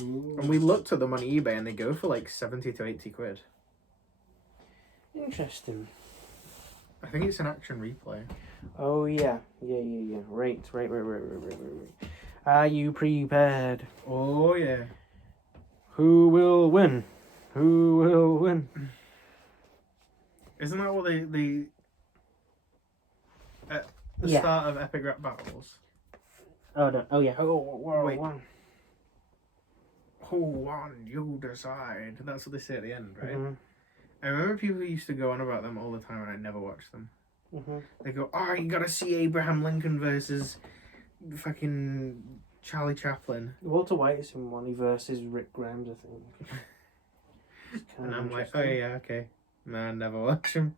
Ooh. And we looked at them on eBay and they go for like 70 to 80 quid. Interesting. I think it's an action replay. Oh yeah. Yeah. Right. Are you prepared? Oh yeah. Who will win? Who will win? Isn't that what they at the Yeah. start of Epic Rap Battles? Oh, no. Oh, yeah. Wait. Who won? You decide. That's what they say at the end, right? Mm-hmm. I remember people used to go on about them all the time, and I never watched them. Mm-hmm. They go, "Oh, you gotta see Abraham Lincoln versus fucking Charlie Chaplin," Walter White is in one. He versus Rick Grimes, I think. and I'm like, "Oh yeah, okay." No, I never watched them.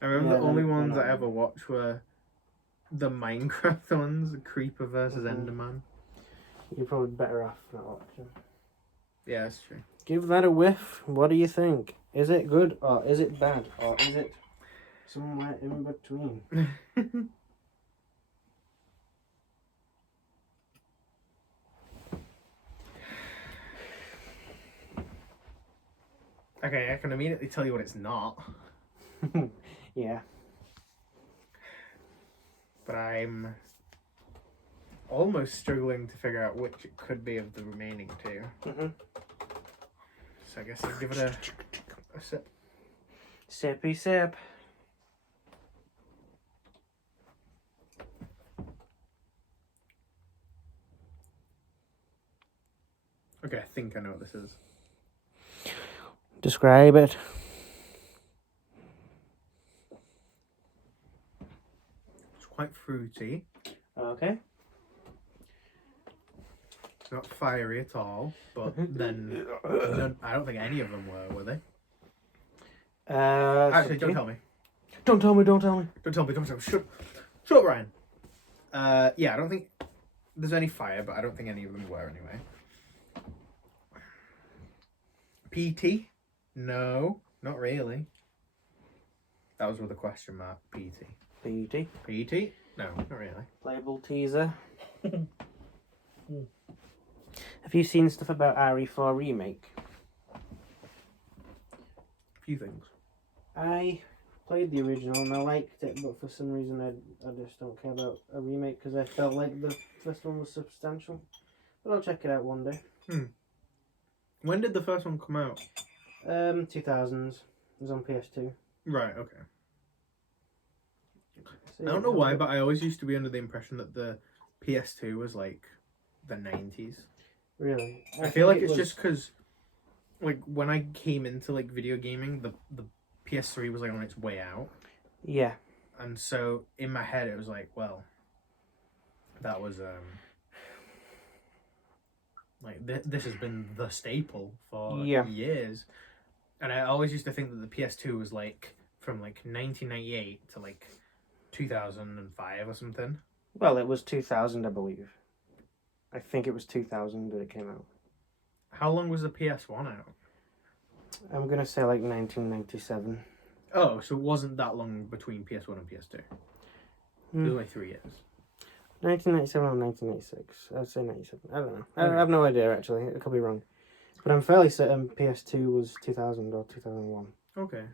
I remember Yeah, the only they're ones not I ever good. watched were the Minecraft ones, the Creeper versus Mhm. Enderman. You're probably better off not watching. Yeah, that's true. Give that a whiff. What do you think? Is it good or is it bad or is it somewhere in between? Okay, I can immediately tell you what it's not, Yeah. but I'm almost struggling to figure out which it could be of the remaining two. Mm-hmm. So I guess I'll give it a sip. Sippy sip. Okay, I think I know what this is. Describe it. It's quite fruity. Okay. It's not fiery at all, but then I don't think any of them were they? Actually, don't tell me. Don't tell me. Don't tell me. Don't tell me. Don't tell me. Shut up, Ryan. Yeah, I don't think there's any fire, but I don't think any of them were anyway. PT? No, not really. That was with a question mark. PT. PT. PT? No, not really. Playable teaser. Have you seen stuff about RE4 Remake? A few things. I played the original and I liked it, but for some reason I just don't care about a remake because I felt like the first one was substantial. But I'll check it out one day. When did the first one come out? 2000s. It was on PS2. Right, okay. So, I don't know why, but I always used to be under the impression that the PS2 was like the 90s. Really? I feel like it's just because, like, when I came into like video gaming, the PS3 was like on its way out, Yeah. and so in my head it was like, well, that was like this has been the staple for years, and I always used to think that the PS2 was like from like 1998 to like 2005 or something. Well, it was 2000, I believe. I think it was 2000 that it came out. How long was the PS1 out? I'm going to say like 1997. Oh, so it wasn't that long between PS1 and PS2. It was only 3 years. 1997 or 1996. I'd say 97. I don't know. I Okay. have no idea, actually. It could be wrong. But I'm fairly certain PS2 was 2000 or 2001. Okay.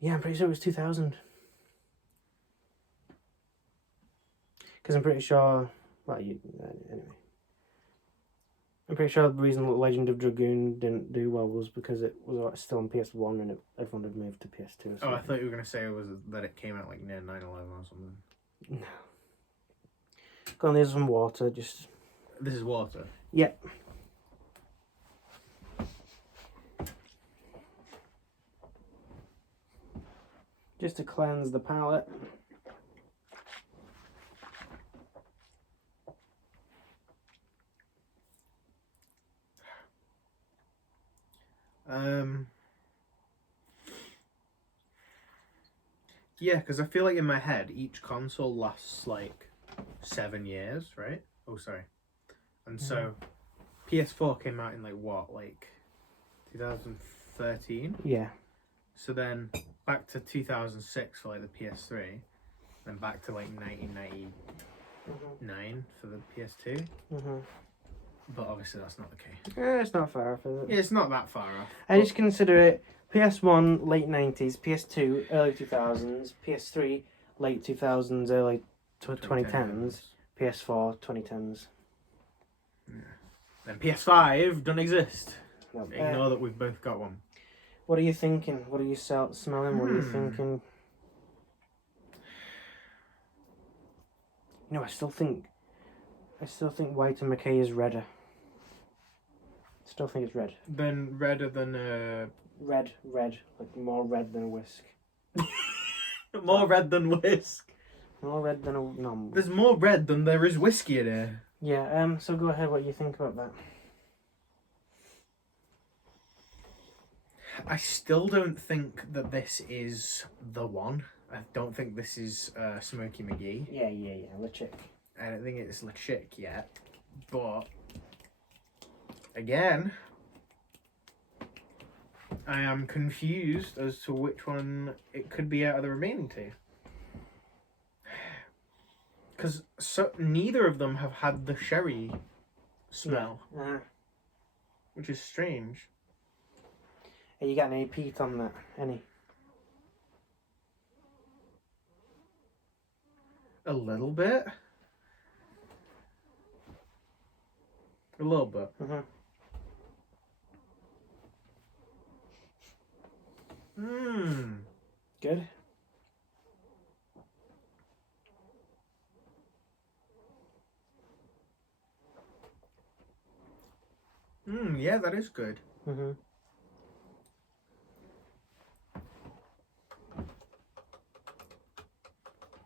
Yeah, I'm pretty sure it was 2000. Because I'm pretty sure... Well, anyway. I'm pretty sure the reason that Legend of Dragoon didn't do well was because it was still on PS1 and everyone had moved to PS2. Oh, I thought you were going to say it was that it came out like near 9/11 or something. No. Go on, there's some water, just... This is water. Yep. Just to cleanse the palate. Yeah, because I feel like in my head, each console lasts like 7 years, right? Oh, sorry. And so, PS4 came out in like what, like 2013? Yeah. So then back to 2006 for like the PS3, then back to like 1999 for the PS2. But obviously that's not the case. It's not far off, is it? Yeah, it's not that far off. I just consider it PS1 late 90s, PS2 early 2000s, PS3 late 2000s, early 2010s, PS4 2010s. Yeah. Then PS5 don't exist. No, Ignore that we've both got one. What are you thinking? What are you smelling? What are you thinking? You know, I still think Whyte and Mackay is redder. Still think it's red. Then redder than Red, like more red than a whisk. more red than whisk. More red than a no. There's more red than there is whiskey in here. Yeah. So go ahead. What you think about that? I still don't think that this is the one. I don't think this is Smoky McGee. Yeah. Ledaig. I don't think it's Ledaig yet. But again, I am confused as to which one it could be out of the remaining two. Because neither of them have had the sherry smell, which is strange. Are you getting any peat on that? Any? A little bit. A little bit. Good. Yeah, that is good.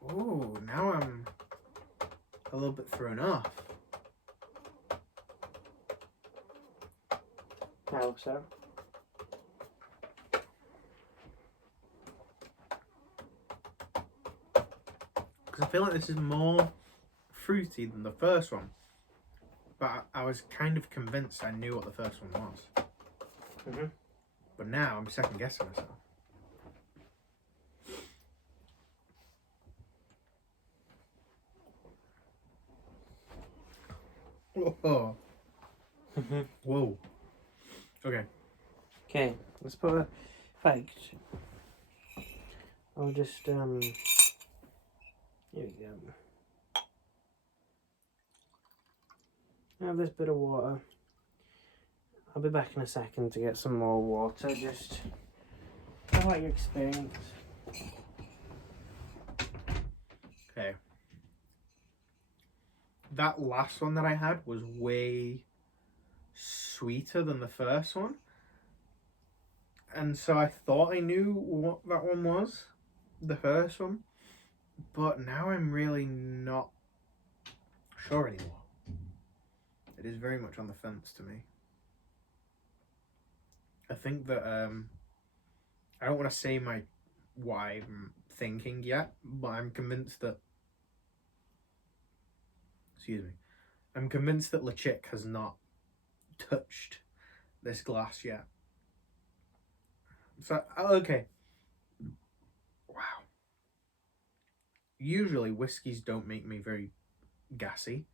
Oh, now I'm a little bit thrown off. How so? Because I feel like this is more fruity than the first one. But I was kind of convinced I knew what the first one was. But now I'm second guessing myself. Whoa. Whoa. Okay. Okay, let's put a fact. I'll just here we go. Have this bit of water. I'll be back in a second to get some more water. Just how about your experience? Okay. That last one that I had was way sweeter than the first one. And so I thought I knew what that one was, the first one. But now I'm really not sure anymore. It is very much on the fence to me. I think that I don't want to say what I'm thinking yet, but I'm convinced that I'm convinced that Ledaig has not touched this glass yet. So okay. Wow. Usually whiskies don't make me very gassy.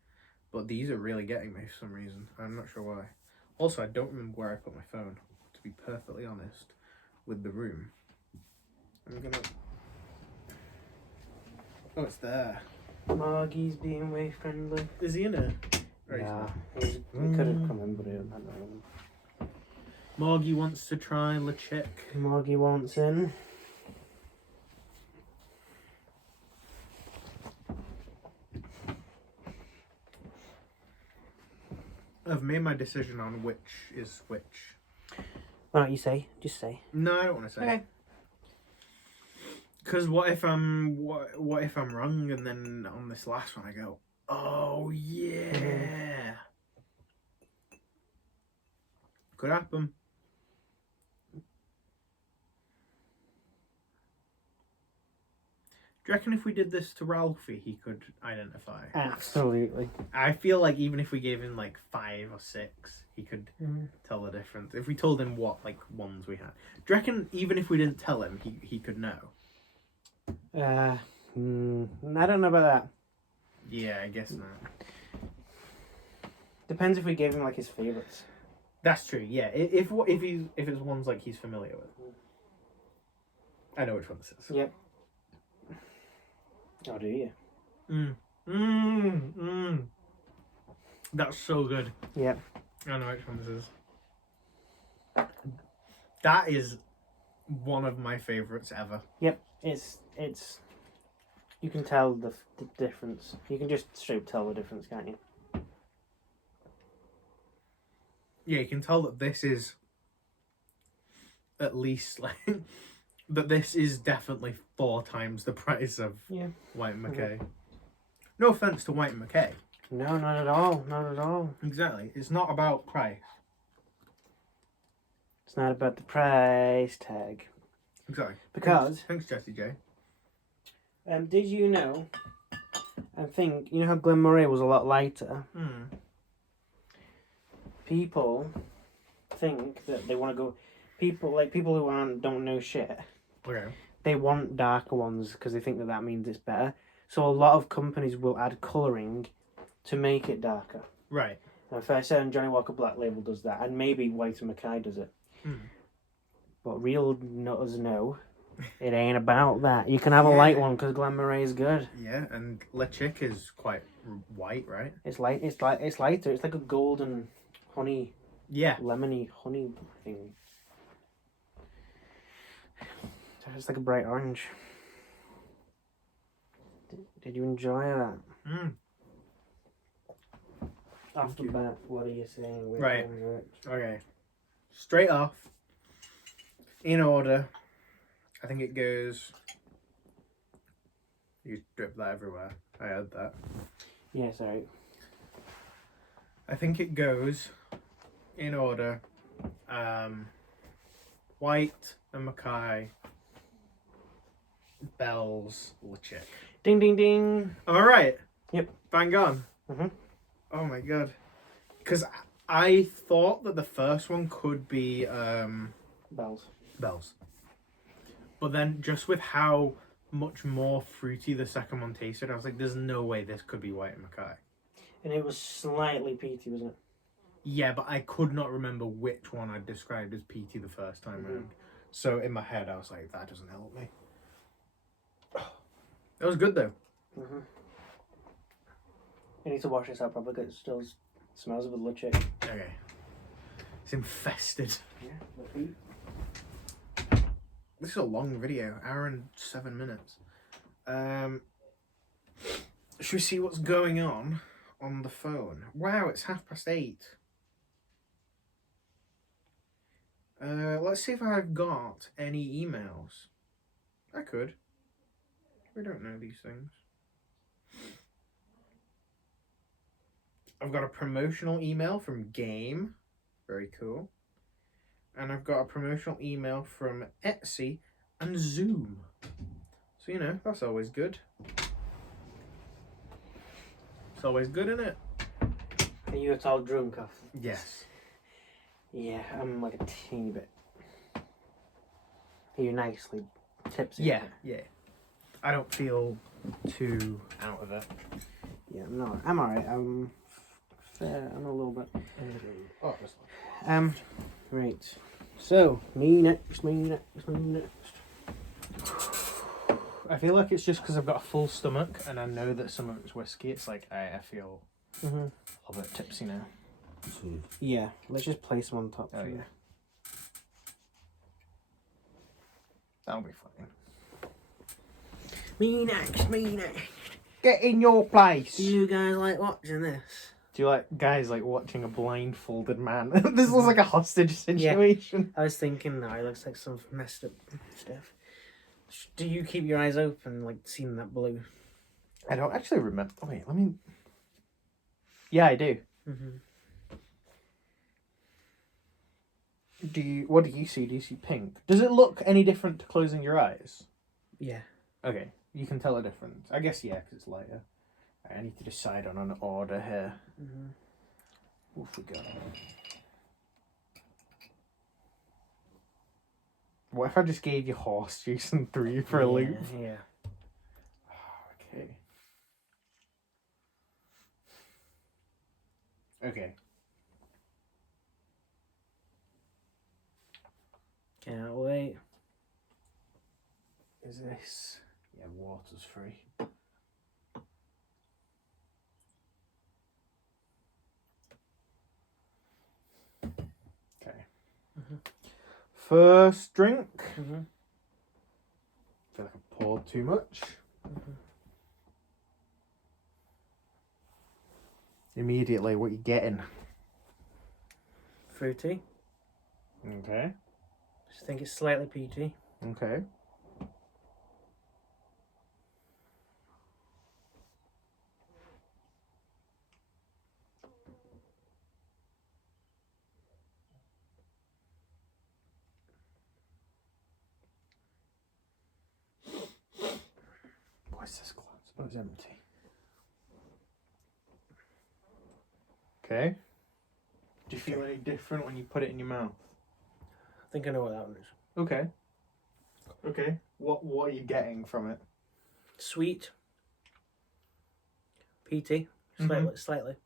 But these are really getting me for some reason. I'm not sure why. Also, I don't remember where I put my phone, to be perfectly honest, with the room. I'm gonna... Oh, it's there. Margie's being way friendly. Is he in it? Yeah, he could have come in, but he didn't know. Margie wants to try Ledaig. Margie wants in. I've made my decision on which is which. Why don't you say? Just say. No, I don't want to say. Okay. Because what if I'm wrong and then on this last one I go, oh yeah. Could happen. Do you reckon if we did this to Ralphie, he could identify? Absolutely. I feel like even if we gave him like 5 or 6, he could tell the difference. If we told him what like ones we had. Do you reckon even if we didn't tell him, he could know? I don't know about that. Yeah, I guess not. Depends if we gave him like his favourites. That's true. Yeah, if it's ones like he's familiar with. I know which one this is. Yep. Oh, do you? That's so good. Yep. I know which one this is. That is one of my favourites ever. Yep, it's you can tell the difference. You can just straight tell the difference, can't you? Yeah, you can tell that this is at least like that this is definitely 4 times the price of Whyte and Mackay. No offense to Whyte and Mackay. No, not at all. Not at all. Exactly. It's not about price. It's not about the price tag. Exactly. Because thanks Jesse J. Did you know? I think you know how Glen Moray was a lot lighter. People think that they want to go. People who don't know shit. Okay. They want darker ones because they think that means it's better. So a lot of companies will add colouring to make it darker. Right. And Fair Certain Johnny Walker Black Label does that, and maybe Whyte and Mackay does it. But real nutters know it ain't about that. You can have a light one because Glen Moray is good. Yeah, and Ledaig is quite white, right? It's light. It's lighter. It's like a golden honey. Yeah. Lemony honey thing. It's like a bright orange. Did you enjoy that? Off the bat, what are you saying? Right. Okay. Straight off, in order, I think it goes... You drip that everywhere. I heard that. Yeah, sorry. I think it goes, in order, Whyte and Mackay, Bells, Ledaig. Ding, ding, ding. All right. Yep. Bang on. Oh my god. Because I thought that the first one could be Bells. But then just with how much more fruity the second one tasted, I was like, there's no way this could be Whyte and Mackay. And it was slightly peaty, wasn't it? Yeah, but I could not remember which one I described as peaty the first time around. So in my head, I was like, that doesn't help me. That was good though. I need to wash this out properly because it still smells of a Ledaig. Okay. It's infested. Yeah. This is a long video, hour and 7 minutes. Should we see what's going on the phone? Wow, it's 8:30. Let's see if I've got any emails. I could. We don't know these things. I've got a promotional email from Game. Very cool. And I've got a promotional email from Etsy and Zoom. So, you know, that's always good. It's always good, isn't it? Are you at all drunk off? Yes. Yeah, I'm like a teeny bit. Are you nicely tipsy? Yeah. I don't feel too out of it. Yeah, no, I'm alright. I'm fair. I'm a little bit. Oh, Right. So, me next. I feel like it's just because I've got a full stomach and I know that some of it's whiskey. It's like I feel a little bit tipsy now. Yeah, let's just place them on top. Oh, yeah. That'll be fine. Me next. Get in your place. Do you guys like watching this? Do you like guys like watching a blindfolded man? This looks like a hostage situation. I was thinking that it looks like some messed up stuff. Do you keep your eyes open, like seeing that blue? I don't actually remember. Oh, wait, let me. Yeah, I do. What do you see? Do you see pink? Does it look any different to closing your eyes? Yeah. Okay, you can tell a difference. I guess, yeah, because it's lighter. I need to decide on an order here. What have we got? What if I just gave you horse juice and threw you for a loop? Yeah. Okay. Can't wait. Is this... Yeah, water's free. Okay. first drink. Mm-hmm. I feel like I poured too much. Mm-hmm. Immediately, what you getting? Fruity. Okay. Just think it's slightly peachy. Okay. What's this glass? Oh, it's empty. Okay. Do you feel any different when you put it in your mouth? I think I know what that one is. Okay. Okay. What are you getting from it? Sweet. Peaty. Slightly.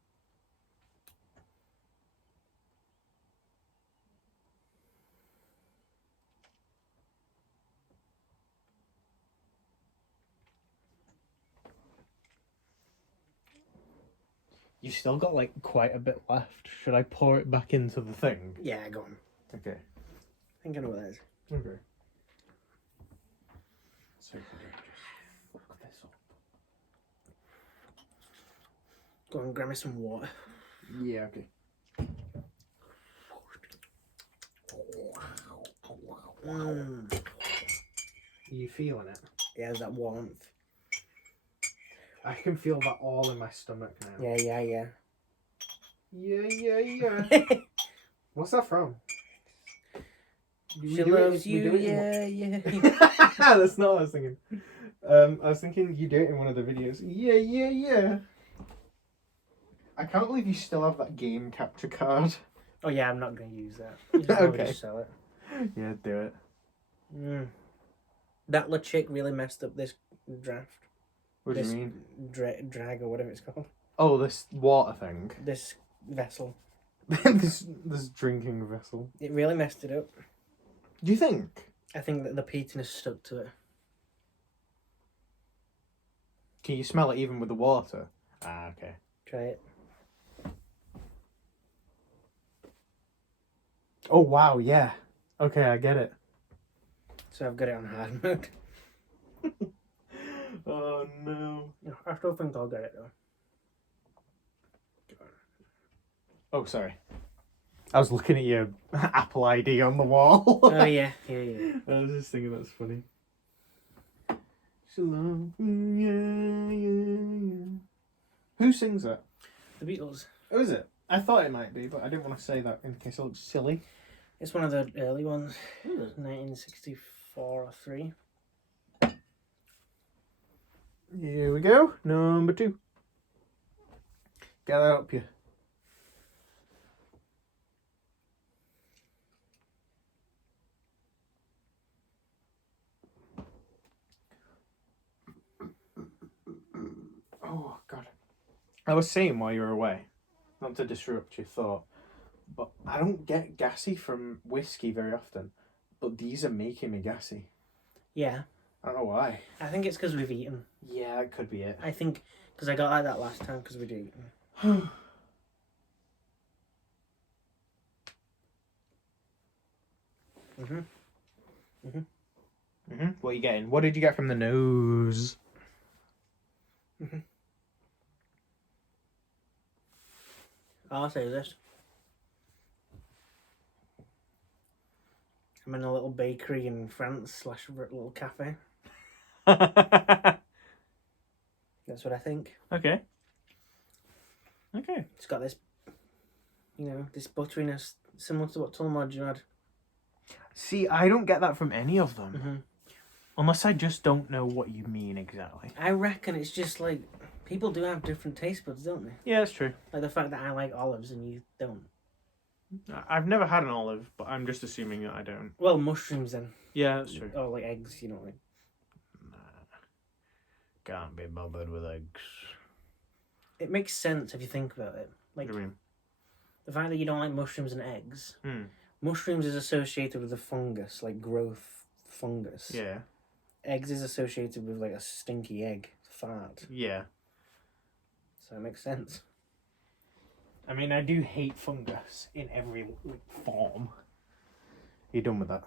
You still got like quite a bit left. Should I pour it back into the thing? Yeah, go on. Okay. I think I know what that is. Okay. So just fuck this up. Go on, grab me some water. Yeah, okay. Mm. Are you feeling it? Yeah, there's that warmth. I can feel that all in my stomach now. Yeah. Yeah. What's that from? She loves you, yeah. That's not what I was thinking. I was thinking you do it in one of the videos. Yeah. I can't believe you still have that game capture card. Oh yeah, I'm not going to use that. You just Okay. just sell it. Yeah, do it. That chick really messed up this draft. What do you mean? Drag or whatever it's called. Oh, this water thing. This vessel. this drinking vessel. It really messed it up. Do you think? I think that the peatiness stuck to it. Can you smell it even with the water? Ah, okay. Try it. Oh, wow, yeah. Okay, I get it. So I've got it on hard mode. Oh, no. I still think I'll get it though. Oh, sorry. I was looking at your Apple ID on the wall. Oh yeah. I was just thinking that's funny. Shalom. Yeah. Who sings that? The Beatles. Oh, is it? I thought it might be, but I didn't want to say that in case it looks silly. It's one of the early ones. 1964 or 3. Here we go. Number 2. Get that up you. Oh, God. I was saying while you were away, not to disrupt your thought, but I don't get gassy from whiskey very often, but these are making me gassy. Yeah. I don't know why. I think it's because we've eaten. Yeah, that could be it. I think because I got like that last time because we'd eaten. What are you getting? What did you get from the nose? I'll say this. I'm in a little bakery in France / little cafe. That's what I think. Okay. It's got this, this butteriness similar to what Tulmod had. See, I don't get that from any of them. Mm-hmm. Unless I just don't know what you mean exactly. I reckon it's just like people do have different taste buds, don't they? Yeah, that's true. Like the fact that I like olives and you don't. I've never had an olive, but I'm just assuming that I don't. Well, mushrooms then. Yeah, that's true. Or like eggs, like. Can't be bothered with eggs. It makes sense if you think about it. Like, What do you mean? the fact that you don't like mushrooms and eggs. Hmm. Mushrooms is associated with a fungus, like growth fungus. Yeah. Eggs is associated with like a stinky egg, fart. Yeah. So it makes sense. I mean, I do hate fungus in every form. You done with that?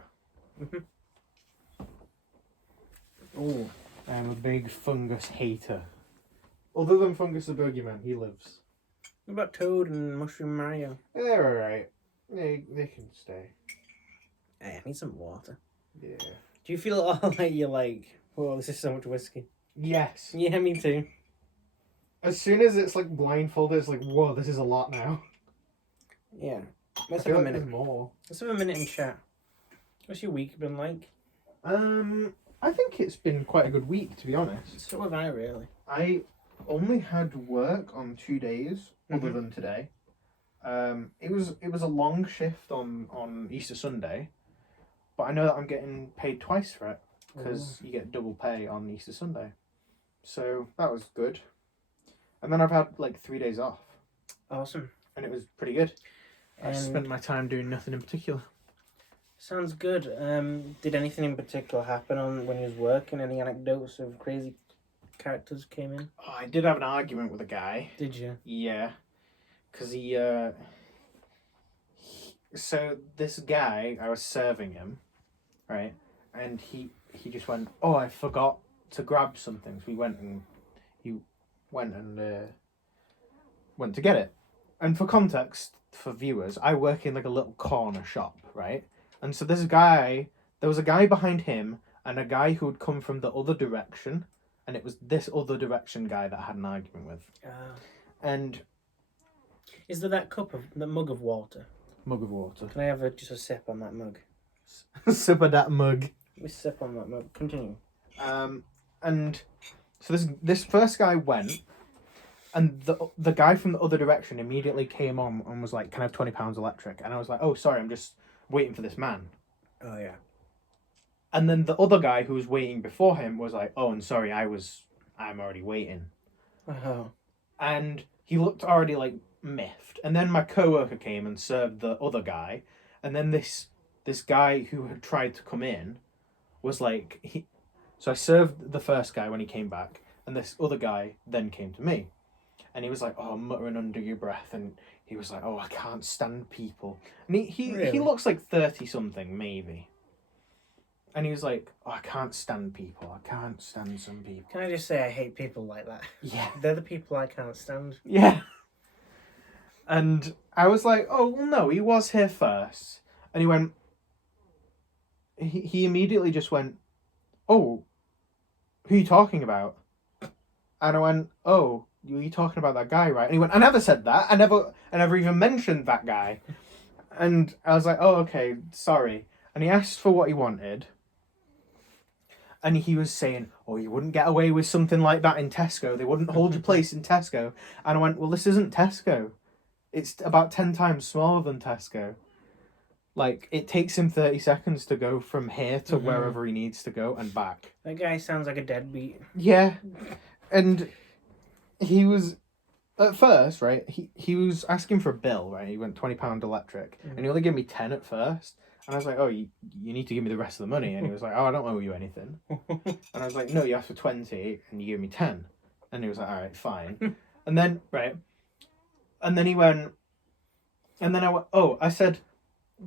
Oh. I'm a big fungus hater. Other than Fungus the Boogeyman, he lives. What about Toad and Mushroom Mario? They're alright. They can stay. Hey, I need some water. Yeah. Do you feel at all like you're like, whoa, this is so much whiskey? Yes. Yeah, me too. As soon as it's like blindfolded, it's like, whoa, this is a lot now. Yeah. I Let's feel have a like minute. there's more. Let's have a minute in chat. What's your week been like? I think it's been quite a good week, to be honest. So have I, really. I only had work on 2 days, other Mhm. than today. It was a long shift on Easter Sunday, but I know that I'm getting paid twice for it because you get double pay on Easter Sunday, so that was good. And then I've had like 3 days off, Awesome. and it was pretty good. I And spent my time doing nothing in particular. sounds good. Did anything in particular happen on when you was working? Any anecdotes of crazy characters came in? Oh, I did have an argument with a guy. Did you? Yeah, because so this guy, I was serving him, right, and he just went, oh, I forgot to grab something. So he went to get it. And for context, for viewers, I work in like a little corner shop, right? And so there was a guy behind him and a guy who had come from the other direction, and it was this other direction guy that I had an argument with. And Is there that mug of water? mug of water. Can I have just a sip on that mug? Sip of that mug. Let me sip on that mug. Continue. And so this first guy went, and the guy from the other direction immediately came on and was like, "Can I have £20 electric?" And I was like, "Oh, sorry, I'm just waiting for this man." Oh, yeah. And then the other guy who was waiting before him was like, "Oh, and sorry, I'm already waiting." Oh. And he looked already like miffed. And then my coworker came and served the other guy, and then this guy who had tried to come in was like, so I served the first guy when he came back, and this other guy then came to me, and he was like, oh, muttering under your breath, and he was like, oh, I can't stand people, and he Really? looks like 30 something maybe, and he was like, oh, I can't stand people, I can't stand some people. Can I just say I hate people like that? Yeah. They're the people I can't stand. Yeah. And I was like, oh, well, no, he was here first. And he went, he immediately just went, oh, who are you talking about? And I went, oh, you talking about that guy, right? And he went, I never said that. I never even mentioned that guy. And I was like, oh, okay, sorry. And he asked for what he wanted. And he was saying, oh, you wouldn't get away with something like that in Tesco. They wouldn't hold your place in Tesco. And I went, well, this isn't Tesco. It's about 10 times smaller than Tesco. Like, it takes him 30 seconds to go from here to wherever he needs to go and back. That guy sounds like a deadbeat. Yeah. And he was, at first, right, he was asking for a bill, right? He went £20 electric. And he only gave me 10 at first. And I was like, oh, you need to give me the rest of the money. And he was like, oh, I don't owe you anything. And I was like, no, you asked for 20 and you gave me 10. And he was like, all right, fine. And then, right. And then he went, and then I went, oh, I said,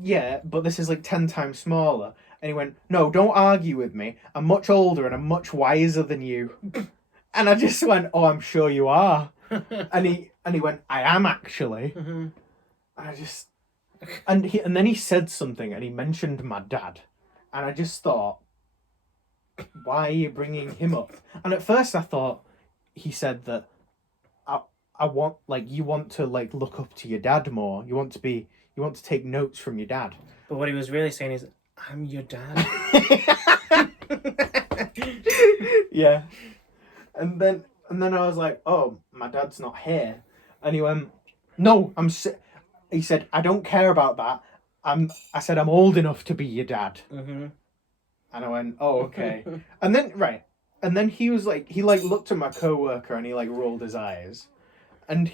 yeah, but this is like 10 times smaller. And he went, no, don't argue with me. I'm much older and I'm much wiser than you. And I just went, oh, I'm sure you are. and he went, I am actually. And I just, and then he said something and he mentioned my dad. And I just thought, why are you bringing him up? And at first I thought he said that I want, like, you want to, like, look up to your dad more. You want to take notes from your dad. But what he was really saying is, I'm your dad. Yeah. And then I was like, oh, my dad's not here. And he went, no, he said, I don't care about that. I said, I'm old enough to be your dad. And I went, oh, okay. And then, right. And then he was like, he like looked at my coworker and he like rolled his eyes. And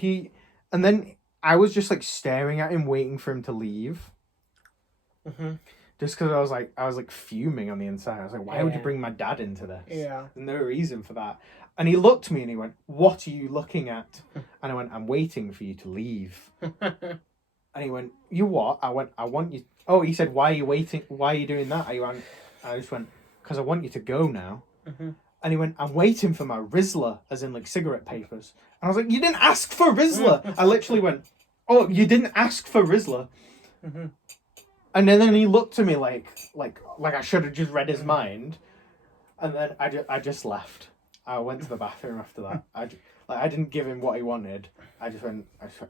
then I was just like staring at him, waiting for him to leave. Just because I was like fuming on the inside. I was like, why would you bring my dad into this? Yeah. There's no reason for that. And he looked at me and he went, what are you looking at? And I went, I'm waiting for you to leave. And he went, you what? I went, I want oh, he said, why are you waiting? Why are you doing that? I just went, because I want you to go now. Mm-hmm. And he went, I'm waiting for my Rizzler, as in like cigarette papers. And I was like, you didn't ask for Rizzler. I literally went, oh, you didn't ask for Rizzler. Mm-hmm. And then he looked at me like I should have just read his mind. And then I just left. I went to the bathroom after that. I didn't give him what he wanted. I just went.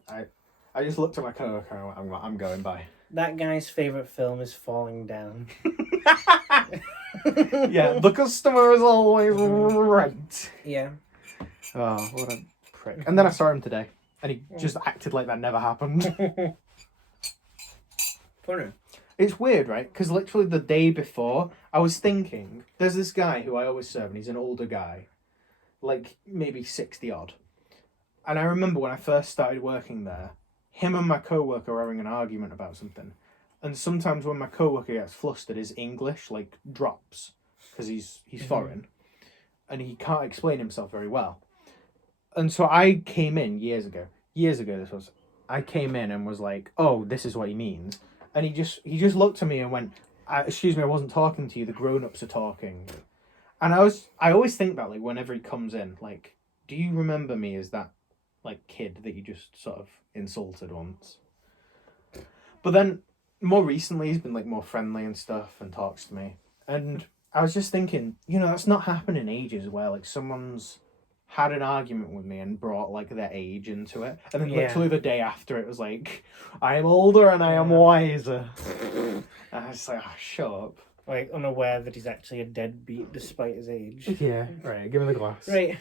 I just looked at my coworker and went, I'm going by. That guy's favourite film is Falling Down. Yeah, the customer is always right. Yeah. Oh, what a prick. And then I saw him today, and he just acted like that never happened. Funny. It's weird, right? Because literally the day before, I was thinking, there's this guy who I always serve, and he's an older guy, like maybe 60 odd. And I remember when I first started working there, him and my coworker were having an argument about something. And sometimes when my coworker gets flustered, his English like drops because he's foreign, and he can't explain himself very well. And so I came in years ago. This was. I came in and was like, "Oh, this is what he means." And he just looked at me and went, "Excuse me, I wasn't talking to you. The grown-ups are talking." And I always think that, like, whenever he comes in, like, do you remember me as that like kid that you just sort of insulted once? But then more recently he's been like more friendly and stuff and talks to me. And I was just thinking, that's not happened in ages where like someone's had an argument with me and brought like their age into it. And then literally the day after it was like, I am older and I am wiser. And I was like, shut up. Like unaware that he's actually a deadbeat despite his age. Yeah, right, give me the glass. Right.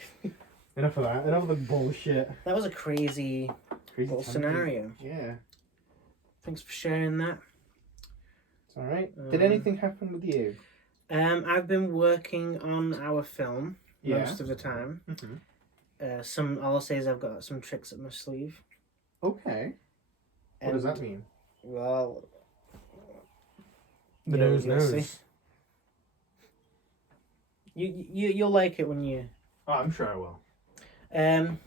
Enough of that. Enough of the bullshit. That was a crazy little scenario. Yeah. Thanks for sharing that. It's alright. Did anything happen with you? I've been working on our film most of the time. Mm-hmm. All I'll say is I've got some tricks up my sleeve. Okay. What does that mean? Well, the nose knows. See. You'll like it when you. Oh, I'm sure I will. And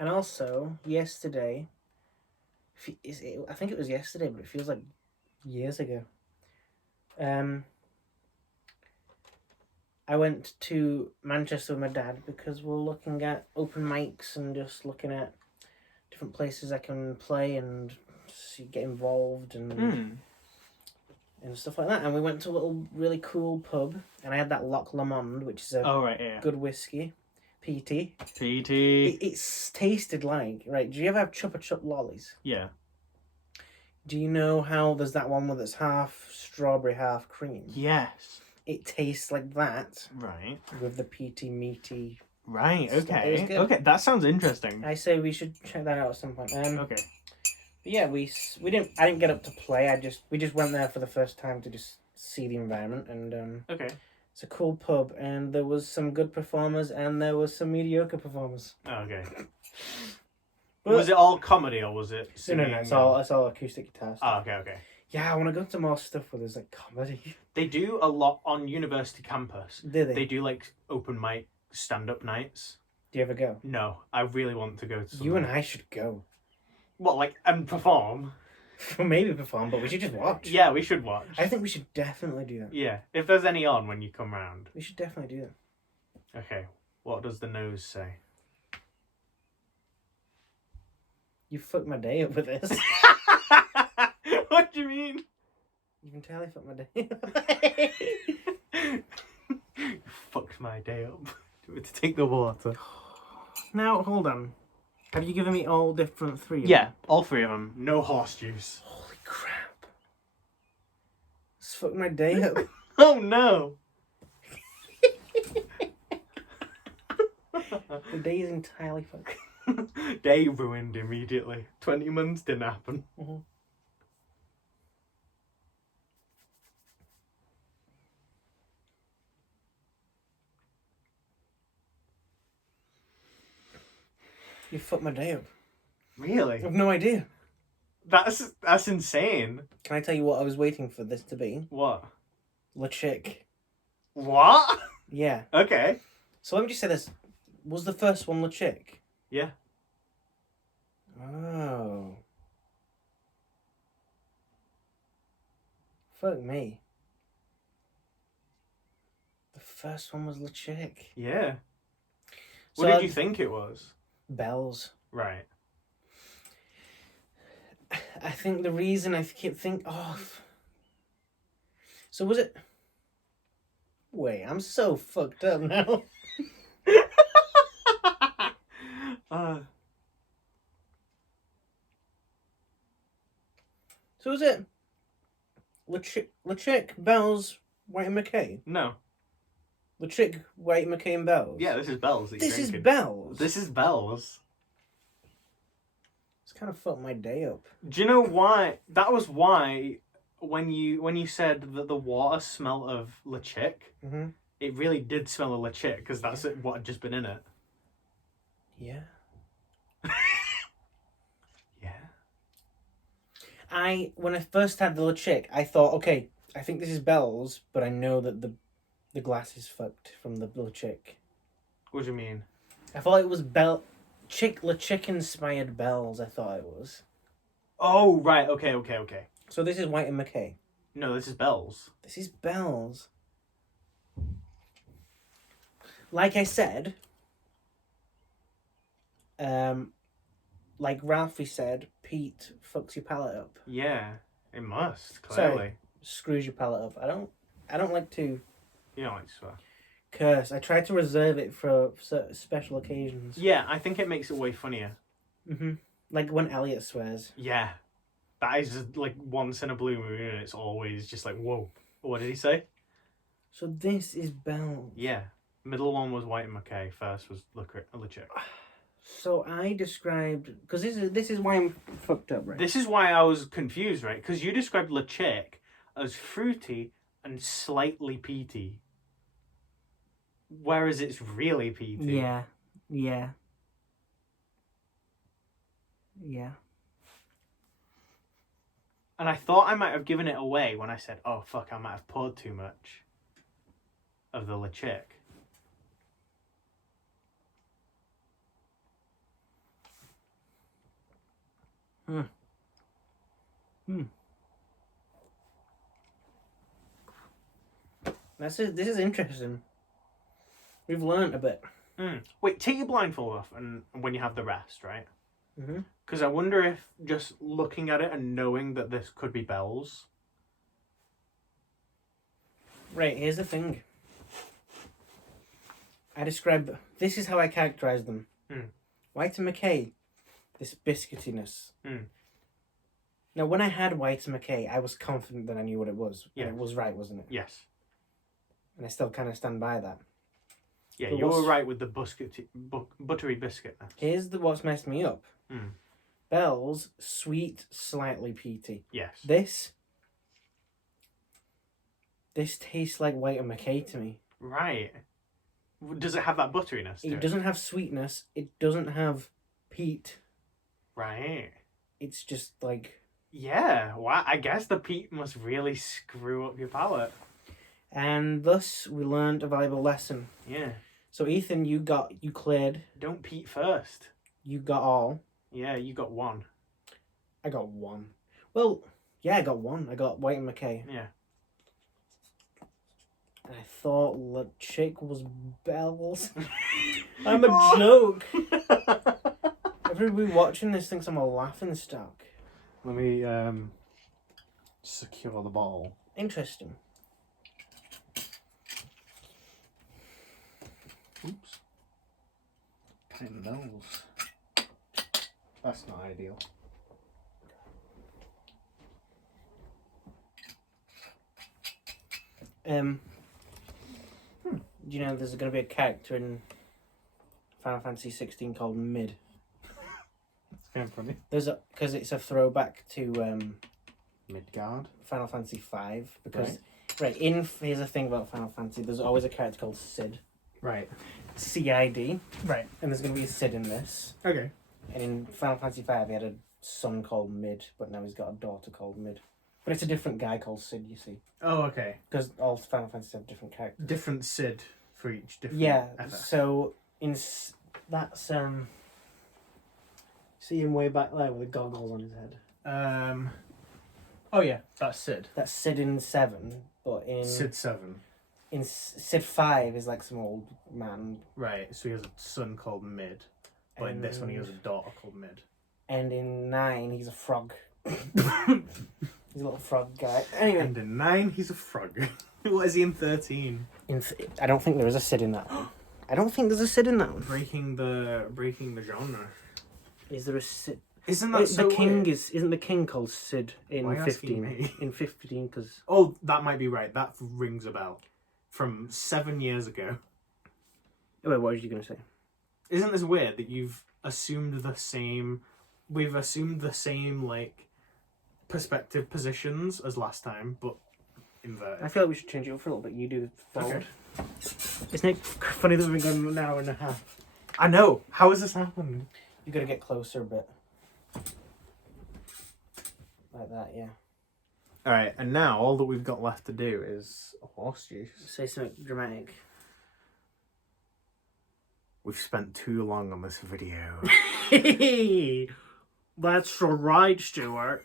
also yesterday. I think it was yesterday, but it feels like years ago. I went to Manchester with my dad because we're looking at open mics and just looking at different places I can play and get involved and stuff like that. And we went to a little really cool pub, and I had that Loch Lomond, which is a good whiskey. PT. It's tasted like, right, do you ever have Chupa Chup lollies? Yeah. Do you know how there's that one where it's half strawberry, half cream? Yes. It tastes like that. Right. With the PT meaty. Right, stuff. okay. It was good. Okay, that sounds interesting. I say we should check that out at some point. Okay. But yeah, I didn't get up to play. We just went there for the first time to just see the environment, and okay. It's a cool pub, and there was some good performers, and there was some mediocre performers. Oh, okay. But, was it all comedy, or was it singing? No, it's all acoustic guitar stuff. Oh, okay. Yeah, I want to go to more stuff where there's, like, comedy. They do a lot on university campus. Do they? They do, like, open mic stand-up nights. Do you ever go? No, I really want to go to some. You and I should go. What, like, and perform? Maybe perform, but we should just watch. Yeah, we should watch. I think we should definitely do that. Yeah, if there's any on when you come round. We should definitely do that. Okay, what does the nose say? You fucked my day up with this. What do you mean? You can tell I fucked my day up. You fucked my day up. Do you want me to take the water? Now, hold on. Have you given me all different three? Yeah, all three of them. No horse juice. Holy crap. It's fucked my day up. Oh no! The day is entirely fucked. Day ruined immediately. 20 months didn't happen. Mm-hmm. You fucked my day up. Really? I have no idea. That's insane. Can I tell you what I was waiting for this to be? What? La Chick. What? Yeah. Okay. So let me just say this. Was the first one La Chick? Yeah. Oh. Fuck me. The first one was LeChick. Yeah. So What did you think it was? Bells. Right. I think the reason I keep thinking... So was it... Wait, I'm so fucked up now. So was it LeChick, Bells, Whyte and Mackay? No. LeChick, Whyte, Mackay and Bells? Yeah, this is Bells that you're This is drinking. Bells? This is Bells. It's kind of fucked my day up. Do you know why? That was why when you said that the water smelled of LeChick, it really did smell of LeChick because that's what had just been in it. Yeah. Yeah. When I first had the LeChick, I thought, okay, I think this is Bells, but I know that the glass is fucked from the LeChick. What do you mean? I thought it was LeChick inspired Bells, I thought it was. Oh, right, okay. So this is Whyte and Mackay. No, this is Bells. This is Bells. Like I said, like Ralphie said, Pete fucks your palate up. Yeah, it must, clearly. Sorry, screws your palate up. I don't like to You don't like to swear. curse. I try to reserve it for certain special occasions. Yeah, I think it makes it way funnier. Like when Elliot swears. Yeah. That is just like once in a blue moon and it's always just like, whoa. What did he say? So this is Bells. Yeah. Middle one was Whyte and Mackay. First was LeChick. So I described... Because this is why I'm fucked up, right? This is why I was confused, right? Because you described LeChick as fruity and slightly peaty. Whereas it's really peaty. Yeah. And I thought I might have given it away when I said, oh, fuck, I might have poured too much of the LeChick. This is interesting. We've learnt a bit. Wait, take your blindfold off and when you have the rest, right? Mm-hmm. Because I wonder if just looking at it and knowing that this could be Bells. Right, here's the thing. This is how I characterise them. Whyte and Mackay, this biscuitiness. Now, when I had Whyte and Mackay, I was confident that I knew what it was. Yeah. And it was right, wasn't it? Yes. And I still kind of stand by that. Yeah, But you were right with the buttery biscuitness. Here's what's messed me up. Bells, sweet, slightly peaty. Yes. This tastes like Whyte and Mackay to me. Right. Does it have that butteriness to it? It doesn't have sweetness. It doesn't have peat. Right. It's just like... Yeah, well, I guess the peat must really screw up your palate. And thus, we learned a valuable lesson. Yeah. So, Ethan, you cleared. Don't peat first. You got all. Yeah, you got one. I got one. Well, yeah, I got one. I got Whyte and Mackay. Yeah. And I thought LeChick was Bells. I'm a joke. Everybody watching this thinks I'm a laughing stock. Let me secure the bottle. Interesting. Oops. Pain nose. That's not ideal. Do you know there's going to be a character in Final Fantasy 16 called Mid? It's kind of funny. Because it's a throwback to Midgard. Final Fantasy 5. Because here's the thing about Final Fantasy. There's always a character called Cid. Right. CID. Right. And there's going to be a Cid in this. Okay. And in Final Fantasy 5, he had a son called Mid, but now he's got a daughter called Mid. But it's a different guy called Cid, you see. Oh, okay. Because all Final Fantasies have different characters. Different Cid for each different. Yeah, FF. so that's see him way back there with the goggles on his head. Oh yeah, that's Sid. That's Sid in 7, but in Sid 7. in Sid 5 is like some old man, Right, so he has a son called Mid. But in this one he has a daughter called Mid. and in 9 he's a frog. He's a little frog guy. Anyway, And in 9 he's a frog. What is he in 13? I don't think there is a Sid in that one. I don't think there's a Sid in that one. Breaking the genre. Is there a Sid? Isn't that so the king weird? Isn't the king called Sid in Why asking 15? me? In 15, because Oh, that might be right. That rings a bell. From 7 years ago. wait, what was you gonna say? Isn't this weird that we've assumed the same like perspective positions as last time, but inverted? I feel like we should change it up for a little bit. You do forward. Okay. Isn't it funny that we've been going an hour and a half? I know. How has this happened? You gotta get closer a bit. Like that, yeah. Alright, and now all that we've got left to do is horse juice. Say something dramatic. We've spent too long on this video. That's right, Stuart.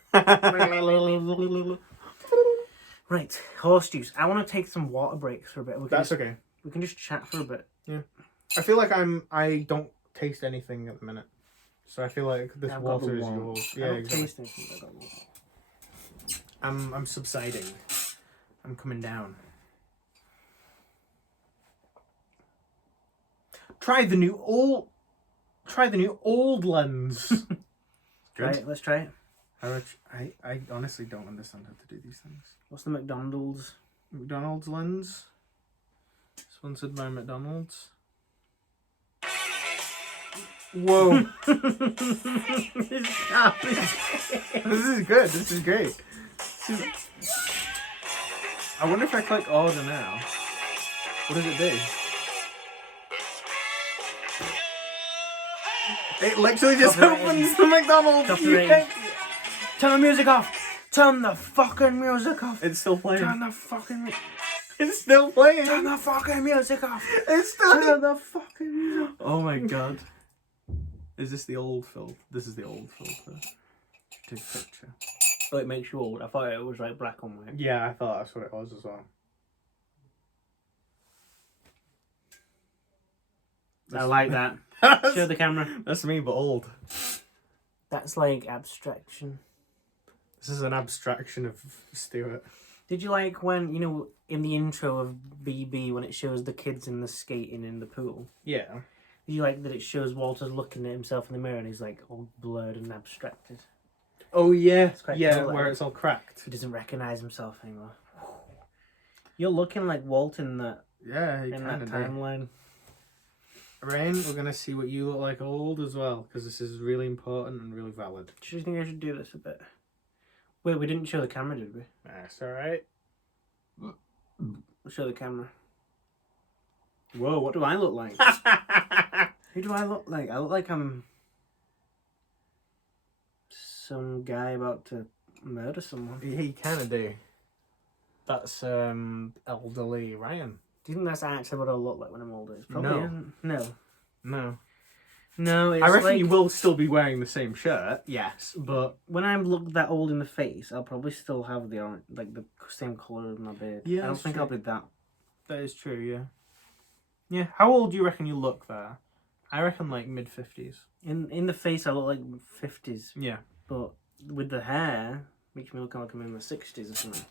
Right, horse juice. I want to take some water breaks for a bit. That's okay. We can just chat for a bit. Yeah. I feel like I don't taste anything at the minute. So I feel like this water is yours. Yeah, exactly. Taste anything. I've got water. I'm subsiding. I'm coming down. Try the new old lens. Good. Right, let's try it. I honestly don't understand how to do these things. What's the McDonald's? McDonald's lens. Sponsored by McDonald's. Whoa. This is good. This is great. I wonder if I click order now. What does it do? It literally just opens the McDonald's. Turn the music off. Turn the fucking music off. It's still playing. Turn the fucking. It's still playing. Turn the fucking music off. It's still. Turn the fucking music. Oh my god. Is this the old filter? This is the old filter. Take a picture. Oh, it makes you old. I thought it was like black on white. Yeah, I thought that's what it was as well. I like that. Show the camera. That's me, but old. That's like abstraction. This is an abstraction of Stuart. Did you like when, you know, in the intro of BB, when it shows the kids in the skating in the pool? Yeah. Did you like that it shows Walter's looking at himself in the mirror and he's like all blurred and abstracted? Oh yeah, quite yeah, cool, where like, it's all cracked. he doesn't recognise himself anymore. You're looking like Walt in that, Yeah, you in kind that of do. timeline. Rain, we're gonna see what you look like old as well, because this is really important and really valid. Do you think I should do this a bit? Wait, we didn't show the camera, did we? That's alright. We'll show the camera. Whoa, what do I look like? Who do I look like? I look like I'm some guy about to murder someone. Yeah, you kind of do. That's elderly Ryan. Do you think that's actually what I'll look like when I'm older? It probably No. isn't. No. No. No, it's I reckon like, you will still be wearing the same shirt, yes, but when I look that old in the face, I'll probably still have the orange, like the same colour of my beard. Yeah, I don't that's think true. I'll be that. that is true, yeah. Yeah, how old do you reckon you look there? I reckon like mid-50s. In the face, I look like 50s, Yeah. but with the hair, makes me look like I'm in the 60s or something.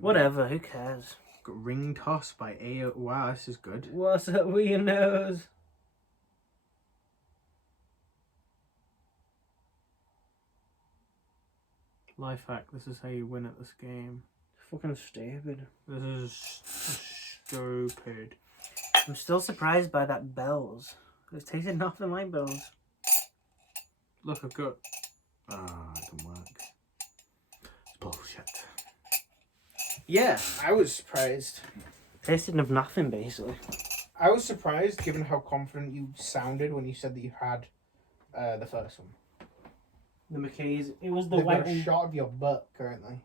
Whatever, who cares? Got Ring Toss by A.O. Wow, this is good. What's up with your nose? Life hack, this is how you win at this game. Fucking stupid. This is stupid. I'm still surprised by that bells. It's tasted nothing like bells. Look, I've got... Ah, it didn't work. It's bullshit. Yeah, I was surprised. Tasted of nothing, basically. I was surprised given how confident you sounded when you said that you had the first one. The Mackays. It was the They've white got a one. shot of your butt currently.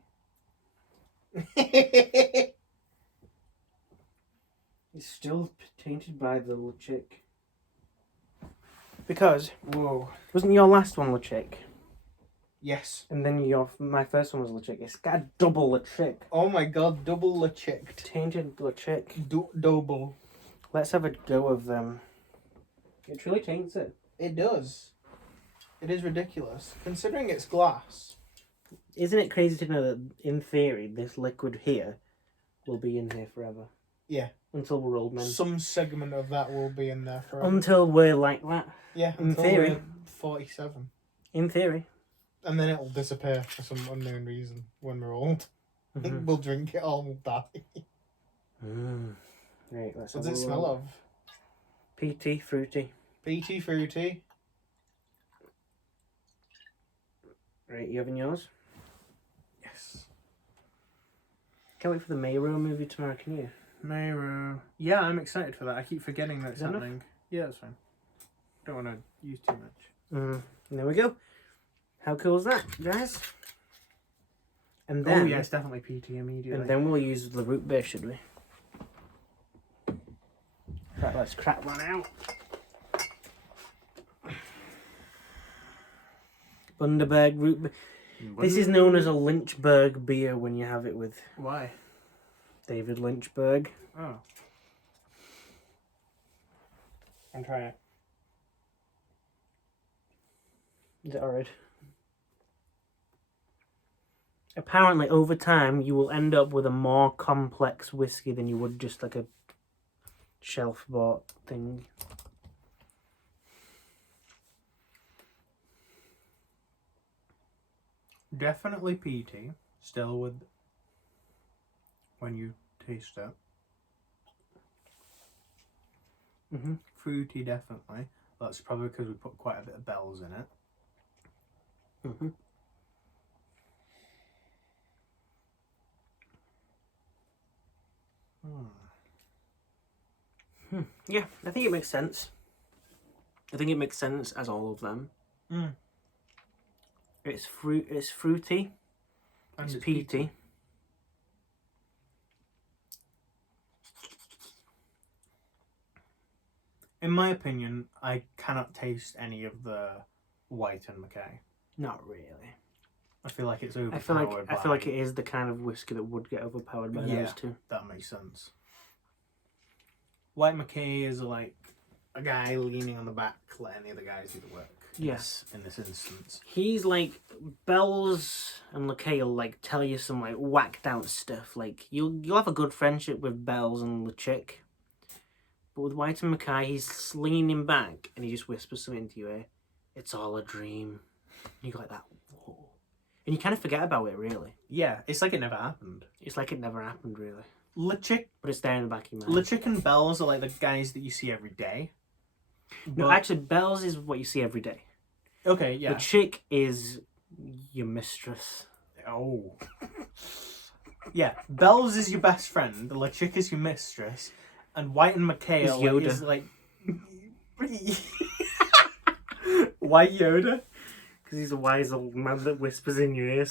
It's still tainted by the little chick. Because Whoa. wasn't your last one the chick? Yes. And then my first one was LeChick. It's got a double LeChick. Oh my god, double LeChick. Tainted LeChick. Double. Let's have a go of them. It truly taints it. It does. It is ridiculous. Considering it's glass. Isn't it crazy to know that, in theory, this liquid here will be in here forever? Yeah. Until we're old men. Some segment of that will be in there forever. Until we're like that. Yeah, in until theory. we're 47. In theory. And then it'll disappear for some unknown reason when we're old. Mm-hmm. We'll drink it all and we'll die. Right, let's What have does a it smell look. of? Peaty, fruity. Peaty, fruity. Right, you having yours? Yes. Can't wait for the Mayro movie tomorrow, can you? Mayro. Yeah, I'm excited for that. I keep forgetting that it's Is that happening. Yeah, that's fine. Don't want to use too much. And there we go. How cool is that, guys? And then, Oh yeah, it's definitely PT immediately. and then we'll use the root beer, should we? Right, let's crack one out. Bundaberg root beer. This is known as a Lynchburg beer when you have it with Why? David Lynchburg. Oh. I'm trying it. Is it alright? Apparently, over time, you will end up with a more complex whiskey than you would just like a shelf-bought thing. Definitely PT. Still with when you taste it. Mm-hmm. Fruity, definitely. That's probably because we put quite a bit of bells in it. Mm-hmm. Yeah, I think it makes sense. I think it makes sense as all of them. It's fruity. And It's it's peaty. In my opinion, I cannot taste any of the Whyte and Mackay. Not really. I feel like it's overpowered. I feel like it is the kind of whiskey that would get overpowered by those two. That makes sense. Whyte Mackay is like a guy leaning on the back, letting the other guys do the work. Yes. In this instance. He's like Bells and Mackay will like tell you some like whacked out stuff. Like you'll have a good friendship with Bells and LeChick. But with Whyte and Mackay, he's leaning back and he just whispers something into your ear. It's all a dream. And you go like that. Whoa. And you kind of forget about it, really. Yeah, it's like it never happened. It's like it never happened, really. LeChick, But it's there in the back of your mind. LeChick and Bells are like the guys that you see every day. No, But- actually, Bells is what you see every day. Okay, yeah. LeChick is your mistress. Oh. Yeah, Bells is your best friend, LeChick is your mistress, and Whyte and Mackay Is Yoda. is like... Why Yoda? Because he's a wise old man that whispers in your ear.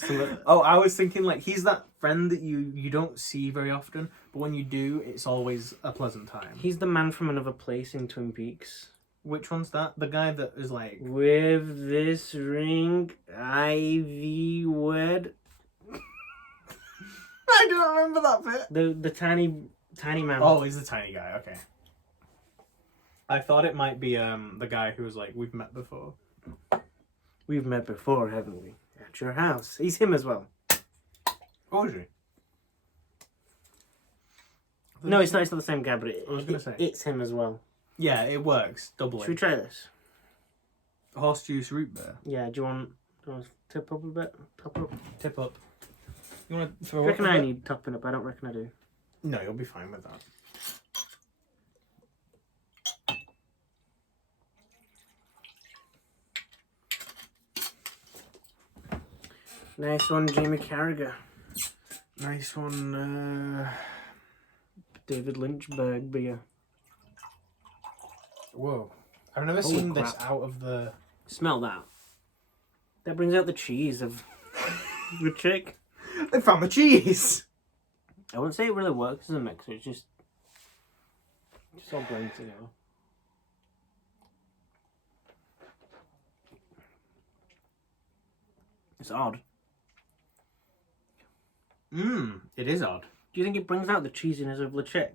Oh, I was thinking like he's that friend that you don't see very often, but when you do, it's always a pleasant time. He's the man from another place in Twin Peaks. Which one's that? The guy that is like... With this ring, I thee wed. I don't remember that bit. The tiny man. Oh, he's the tiny guy. Okay. I thought it might be the guy who was like, we've met before. We've met before, haven't we? At your house. He's him as well. Oh, is he? No, it's not the same guy, but I was gonna say. it's him as well. Yeah, it works. Doubly. Should we try this? Horse juice root beer. Yeah, do you want to tip up a bit? Top up? Tip up. You want to I throw reckon up a I bit? need topping up. I don't reckon I do. No, you'll be fine with that. Nice one, Jamie Carragher. Nice one. David Lynchburg beer. Whoa. I've never Holy seen this crap. out of the... Smell that. That brings out the cheese of the chick. They found the cheese! I wouldn't say it really works as a mixer. It's just all blends together. It's odd. It is odd. Do you think it brings out the cheesiness of Ledaig?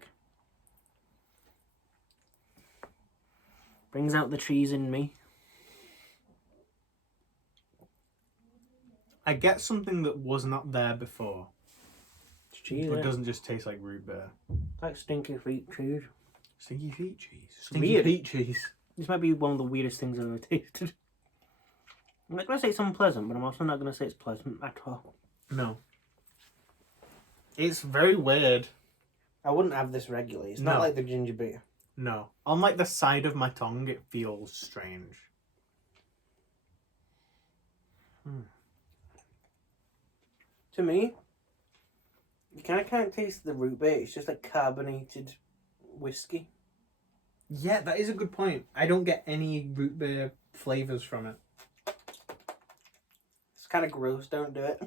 Brings out the cheese in me. I get something that was not there before. It's cheese, But it innit? doesn't just taste like root beer. Like stinky feet cheese. Stinky feet cheese. Stinky Stinky Weird. feet cheese. This might be one of the weirdest things I've ever tasted. I'm not going to say it's unpleasant, but I'm also not going to say it's pleasant at all. No. It's very weird. I wouldn't have this regularly. It's No. not like the ginger beer. No. On like the side of my tongue, it feels strange. To me, you kind of can't taste the root beer. It's just like carbonated whiskey. Yeah, that is a good point. I don't get any root beer flavours from it. It's kind of gross. Don't do it.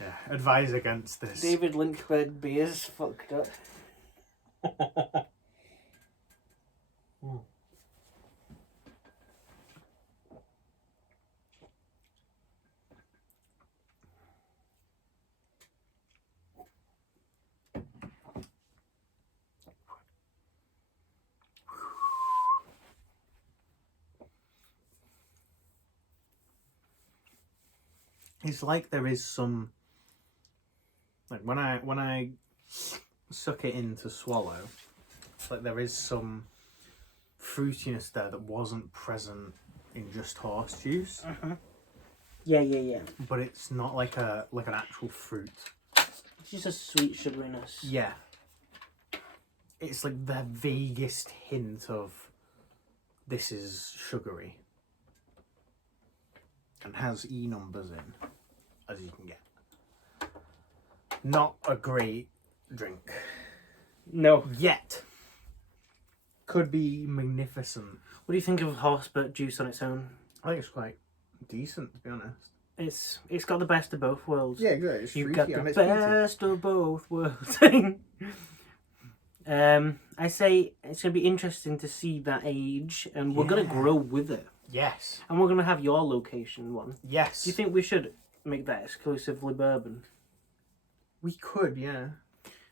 Yeah, advise against this. David Lynchburg beer's fucked up. It's like there is some, like when I suck it in to swallow, it's like there is some fruitiness there that wasn't present in just horse juice. Yeah. But it's not like an actual fruit. It's just a sweet sugariness. Yeah. It's like the vaguest hint of this is sugary. And has E numbers in, as you can get. Not a great drink. No. Yet. Could be magnificent. What do you think of horsebutt juice on its own? I think it's quite decent, to be honest. It's got the best of both worlds. Yeah, good. It's You've fruity got the and it's best of both worlds. I say it's going to be interesting to see that age, and we're going to grow with it. Yes. And we're going to have your location one. Yes. Do you think we should make that exclusively bourbon? We could, yeah.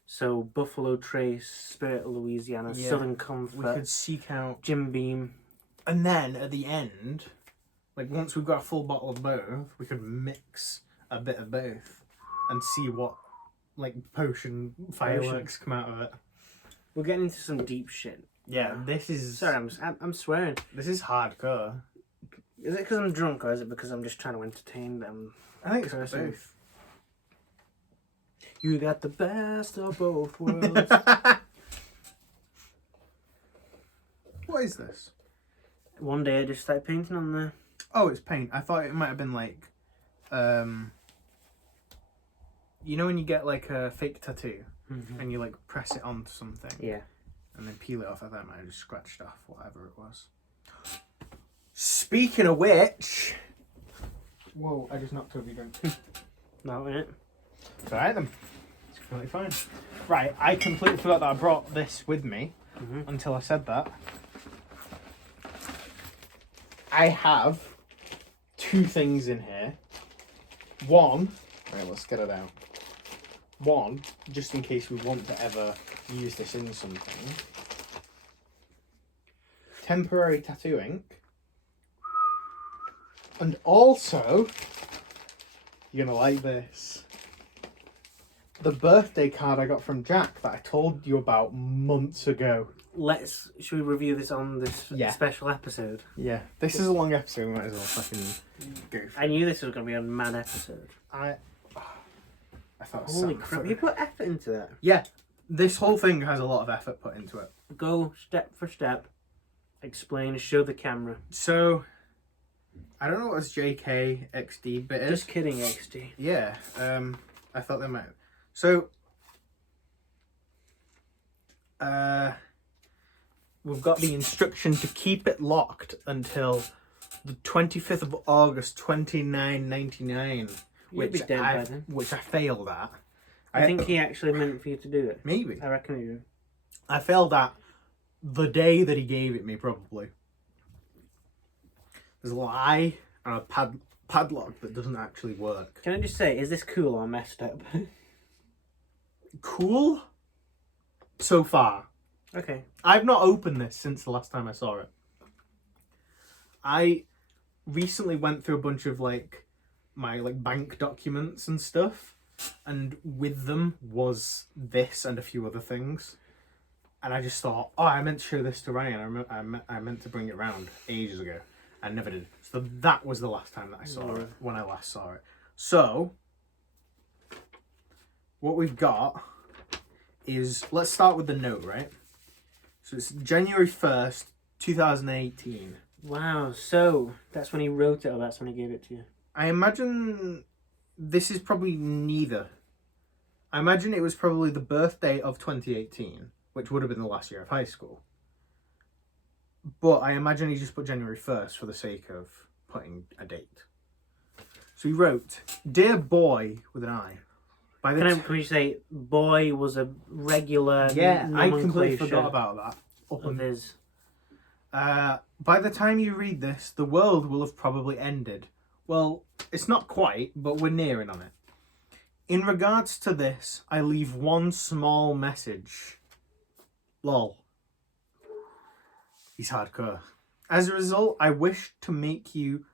So Buffalo Trace, Spirit of Louisiana, Yeah. Southern We Comfort, could seek out. Jim Beam. And then at the end, like once we've got a full bottle of both, we could mix a bit of both and see what like potion fireworks come out of it. We're getting into some deep shit. Yeah, this is. Sorry, I'm swearing. This is hardcore. Is it because I'm drunk or is it because I'm just trying to entertain them? I think it's Person. both. You got the best of both worlds. What is this? One day I just started painting on there. Oh, it's paint. I thought it might have been like, you know when you get like a fake tattoo and you like press it onto something, Yeah. and then peel it off. I thought it might have just scratched off whatever it was. Speaking of which, whoa! I just knocked over your drink. No, innit? It's alright then. It's completely fine. Right, I completely forgot that I brought this with me until I said that. I have two things in here. One, right, let's get it out. One, just in case we want to ever use this in something. Temporary tattoo ink. And also, you're gonna like this. The birthday card I got from Jack that I told you about months ago. Should we review this on this Yeah. special episode? Yeah, this is a long episode. We might as well fucking go. I knew this was going to be a mad episode. I thought. Holy crap, you put effort into that. Yeah, this whole thing has a lot of effort put into it. Go step for step, explain, show the camera. So, I don't know what this JKXD bit is. Just kidding, XD. Yeah, I thought they might. So, we've got the instruction to keep it locked until the 25th of August, 29.99, You'd be dead by then. which I failed at. I think he actually meant for you to do it. Maybe. I reckon he did. I failed at the day that he gave it me, probably. There's a little eye and a padlock that doesn't actually work. Can I just say, is this cool or messed up? Cool? So far. Okay. I've not opened this since the last time I saw it. I recently went through a bunch of my bank documents and stuff, and with them was this and a few other things. And I just thought, oh, I meant to show this to Ryan. I meant to bring it round ages ago. I never did. So that was the last time that I saw it, when I last saw it. So, what we've got is, let's start with the note, right? So it's January 1st, 2018. Wow, so that's when he wrote it, or that's when he gave it to you? I imagine this is probably neither. I imagine it was probably the birthday of 2018, which would have been the last year of high school. But I imagine he just put January 1st for the sake of putting a date. So he wrote, "Dear boy," with an I. Can we say boy was a regular I completely nomenclature forgot about that. of his... By the time you read this, the world will have probably ended. Well, it's not quite, but we're nearing on it. In regards to this, I leave one small message. Lol. He's hardcore. As a result, I wish to make you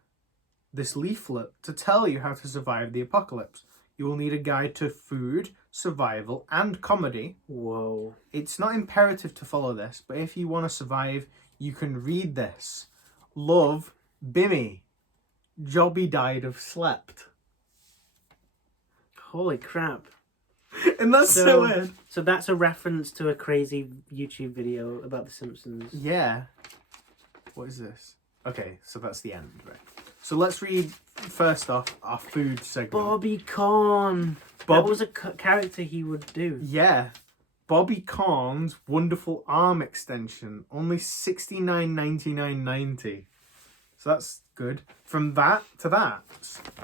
this leaflet to tell you how to survive the apocalypse. You will need a guide to food, survival, and comedy. Whoa. It's not imperative to follow this, but if you want to survive, you can read this. Love, Bimmy. Jobby died of slept. Holy crap. And that's so weird. So that's a reference to a crazy YouTube video about The Simpsons. Yeah. What is this? Okay, so that's the end, right? So let's read, first off, our food segment. Bobby Corn. That was a character he would do. Yeah. Bobby Corn's wonderful arm extension. Only $69.99.90. So that's good. From that to that.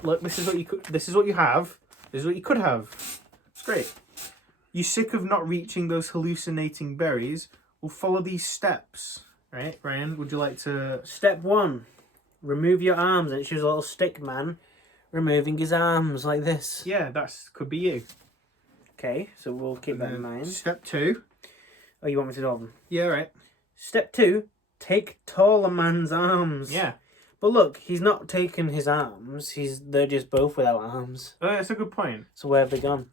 Look, this is what you could. This is what you have. This is what you could have. It's great. You sick of not reaching those hallucinating berries? Well, follow these steps. Right, Ryan? Would you like to? Step 1. Remove your arms. And it shows a little stick man removing his arms like this. Yeah, could be you. Okay, so we'll keep that in mind. Step 2. Oh, you want me to do them? Yeah, right. Step 2. Take taller man's arms. Yeah. But look, he's not taken his arms. They're just both without arms. Oh, that's a good point. So where have they gone?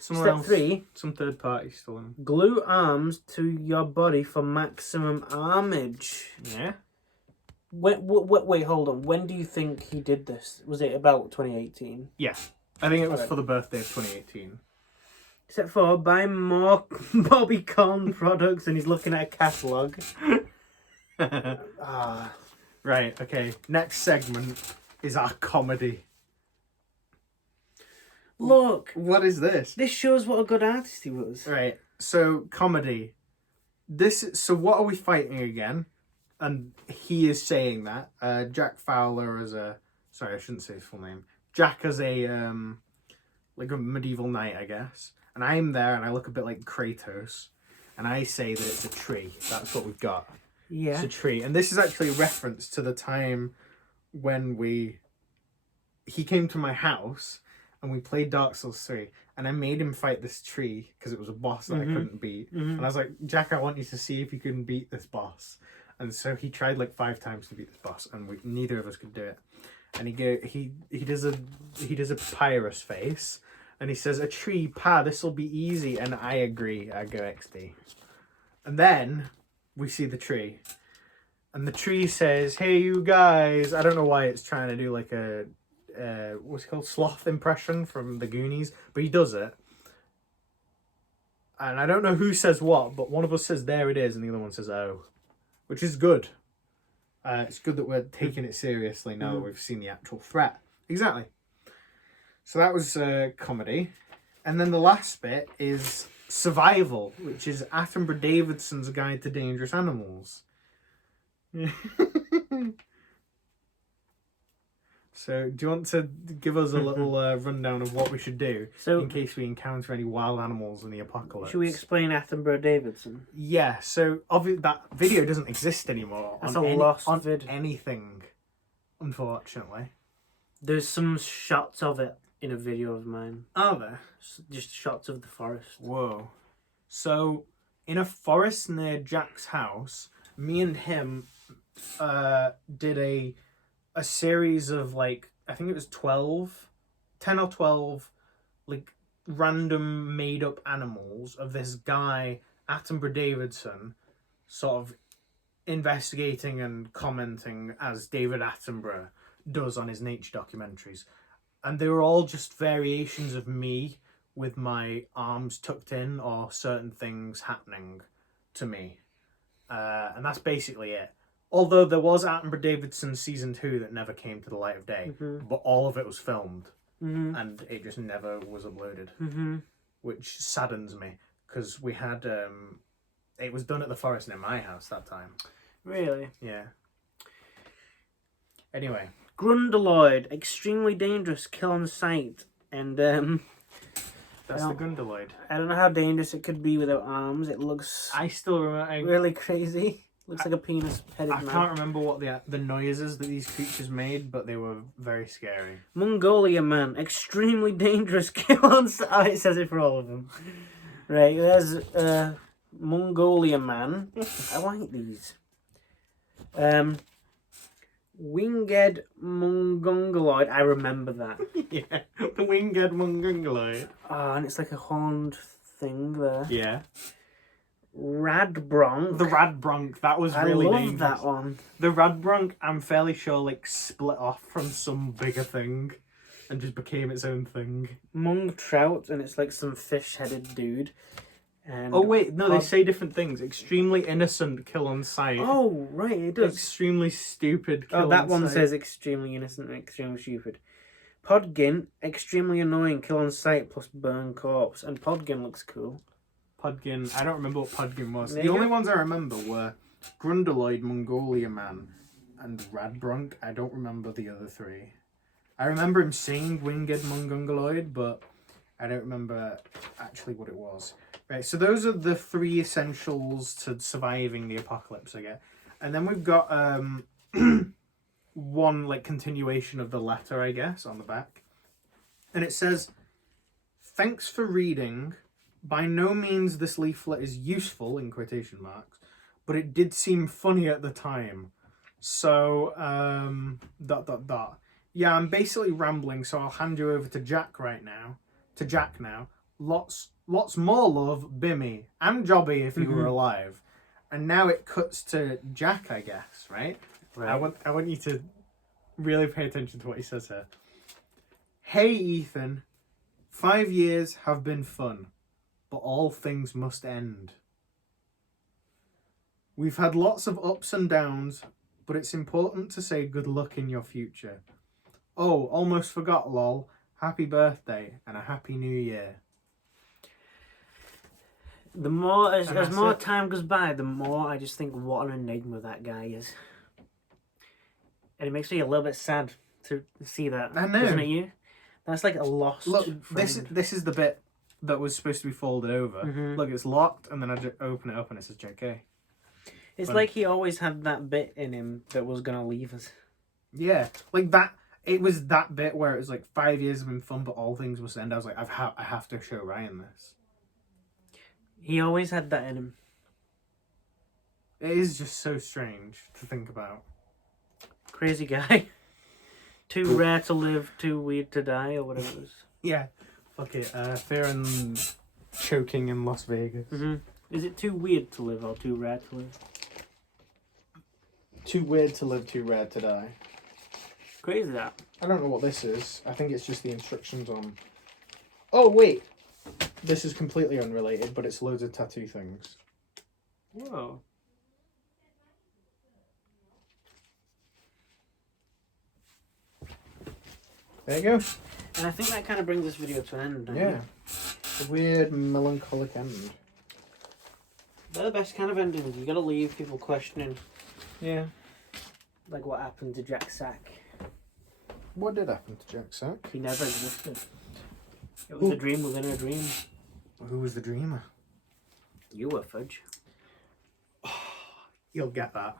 Somewhere Step else, 3. some third party still in. Glue arms to your body for maximum armage. Yeah. Wait, hold on. When do you think he did this? Was it about 2018? Yeah. I think it was Okay. for the birthday of 2018. Step 4. Buy more Bobby Corn products, and he's looking at a catalogue. Right, okay. Next segment is our comedy. Look, What is this? this shows what a good artist he was. Right, so comedy. So what are we fighting again? And he is saying that. Jack Fowler as a... Sorry, I shouldn't say his full name. Jack as a, like a medieval knight, I guess. And I'm there and I look a bit like Kratos. And I say that it's a tree. That's what we've got. Yeah. It's a tree. And this is actually a reference to the time when he came to my house and we played Dark Souls 3 and I made him fight this tree because it was a boss that I couldn't beat. And I was like, Jack, I want you to see if you can beat this boss. And so he tried like 5 times to beat this boss and neither of us could do it. And he does a papyrus face and he says, "A tree, this'll be easy." And I agree. I go XD. And then we see the tree. And the tree says, "Hey, you guys." I don't know why it's trying to do like a, what's it called? Sloth impression from the Goonies. But he does it. And I don't know who says what, but one of us says, "There it is," and the other one says, "Oh." Which is good. It's good that we're taking it seriously now that we've seen the actual threat. Exactly. So that was comedy. And then the last bit is survival, which is Attenborough Davidson's Guide to Dangerous Animals. So, do you want to give us a little rundown of what we should do in case we encounter any wild animals in the apocalypse? Should we explain Attenborough Davidson? Yeah, so obviously that video doesn't exist anymore. That's on a lost on vid. anything, unfortunately. There's some shots of it in a video of mine. Are there? Just shots of the forest. Whoa. So, in a forest near Jack's house, me and him did a series of, like, I think it was 10 or 12, like, random made-up animals of this guy, Attenborough Davidson, sort of investigating and commenting as David Attenborough does on his nature documentaries. And they were all just variations of me with my arms tucked in or certain things happening to me. And that's basically it. Although there was Attenborough Davidson season 2 that never came to the light of day, but all of it was filmed and it just never was uploaded, which saddens me because we had it was done at the forest near my house that time. Really? Yeah. Anyway, Grundaloid, extremely dangerous, kill on sight, and that's the Gundaloid. I don't know how dangerous it could be without arms. It looks I still remember. really crazy. Looks like a penis-headed I man. can't remember what the noises that these creatures made, but they were very scary. Mongolia man, extremely dangerous, kill on sight. Oh, it says it for all of them. Right, there's Mongolia man. I like these. Winged Mongongoloid. I remember that. Yeah, the winged Mongongoloid. Oh, and it's like a horned thing there. Yeah. Radbronc. The Radbronc, that was really I love dangerous. that one. The Radbronc, I'm fairly sure, like, split off from some bigger thing and just became its own thing. Mung trout, and it's like some fish-headed dude. And Oh, wait, no, they say different things. Extremely innocent, kill on sight. Oh, right, it does. Extremely stupid, kill Oh, that on one sight. says extremely innocent and extremely stupid. Podgin, extremely annoying, kill on sight plus burn corpse. And Podgin looks cool. Podgin, I don't remember what Podgin was. There The you only go. ones I remember were Grundaloid, Mongolia Man, and Radbronc. I don't remember the other three. I remember him saying Winged Mongongoloid, but I don't remember actually what it was. Right, so those are the 3 essentials to surviving the apocalypse, I guess. And then we've got one like continuation of the letter, I guess, on the back. And it says, "Thanks for reading. By no means this leaflet is useful," in quotation marks, "but it did seem funny at the time. So, ... Yeah, I'm basically rambling, so I'll hand you over to Jack now. Lots more love, Bimmy, and Jobby if you were alive." And now it cuts to Jack, I guess, right? I want you to really pay attention to what he says here. "Hey, Ethan. 5 years have been fun, but all things must end. We've had lots of ups and downs, but it's important to say good luck in your future. Oh, almost forgot, lol. Happy birthday and a happy new year." The more as And that's more it. time goes by, the more I just think what an enigma that guy is. And it makes me a little bit sad to see that. I know. Doesn't it you? That's like a lost Look, friend. this is the bit that was supposed to be folded over. Mhm. Look, it's locked, and then I just open it up and it says JK. It's Funny. like he always had that bit in him that was gonna leave us. Yeah, like that. It was that bit where it was like 5 years have been fun, but all things must end. I was like, I have to show Ryan this. He always had that in him. It is just so strange to think about. Crazy guy. Too rare to live, too weird to die, or whatever it was. Yeah, fuck it. Fear and choking in Las Vegas. Is it too weird to live or too rare to live? Too weird to live, too rare to die. Crazy that. I don't know what this is. I think it's just the instructions on... Oh, wait. This is completely unrelated, but it's loads of tattoo things. Whoa. There you go. And I think that kind of brings this video to an end. Doesn't Yeah. it? A weird, melancholic end. They're the best kind of endings. You gotta leave people questioning, Yeah. like what happened to Jack Sack. What did happen to Jack Sack? He never existed. It was a dream within a dream. Who was the dreamer? You were, Fudge. You'll get that.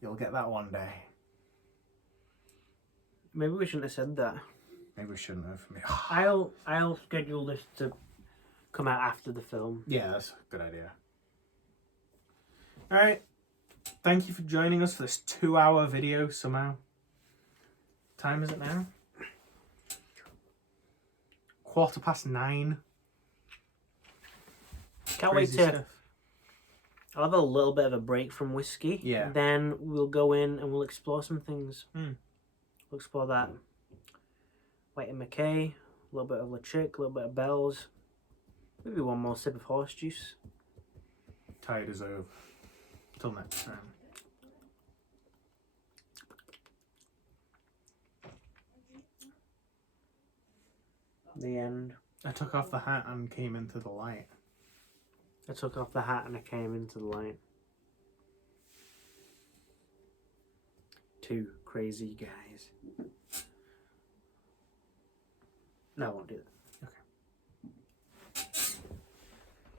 You'll get that one day. Maybe we shouldn't have said that. Maybe we shouldn't have. I'll schedule this to come out after the film. Yeah, that's a good idea. Alright. Thank you for joining us for this 2-hour video somehow. Time is it now? 9:15. Can't Crazy wait to. stuff. I'll have a little bit of a break from whiskey. Yeah. Then we'll go in and we'll explore some things. We'll explore that. Whyte and Mackay, a little bit of Ledaig, a little bit of Bells. Maybe one more sip of horse juice. Tide is over. Till next time. The end. I took off the hat and came into the light. I took off the hat and I came into the light. 2 crazy guys. No, I won't do that.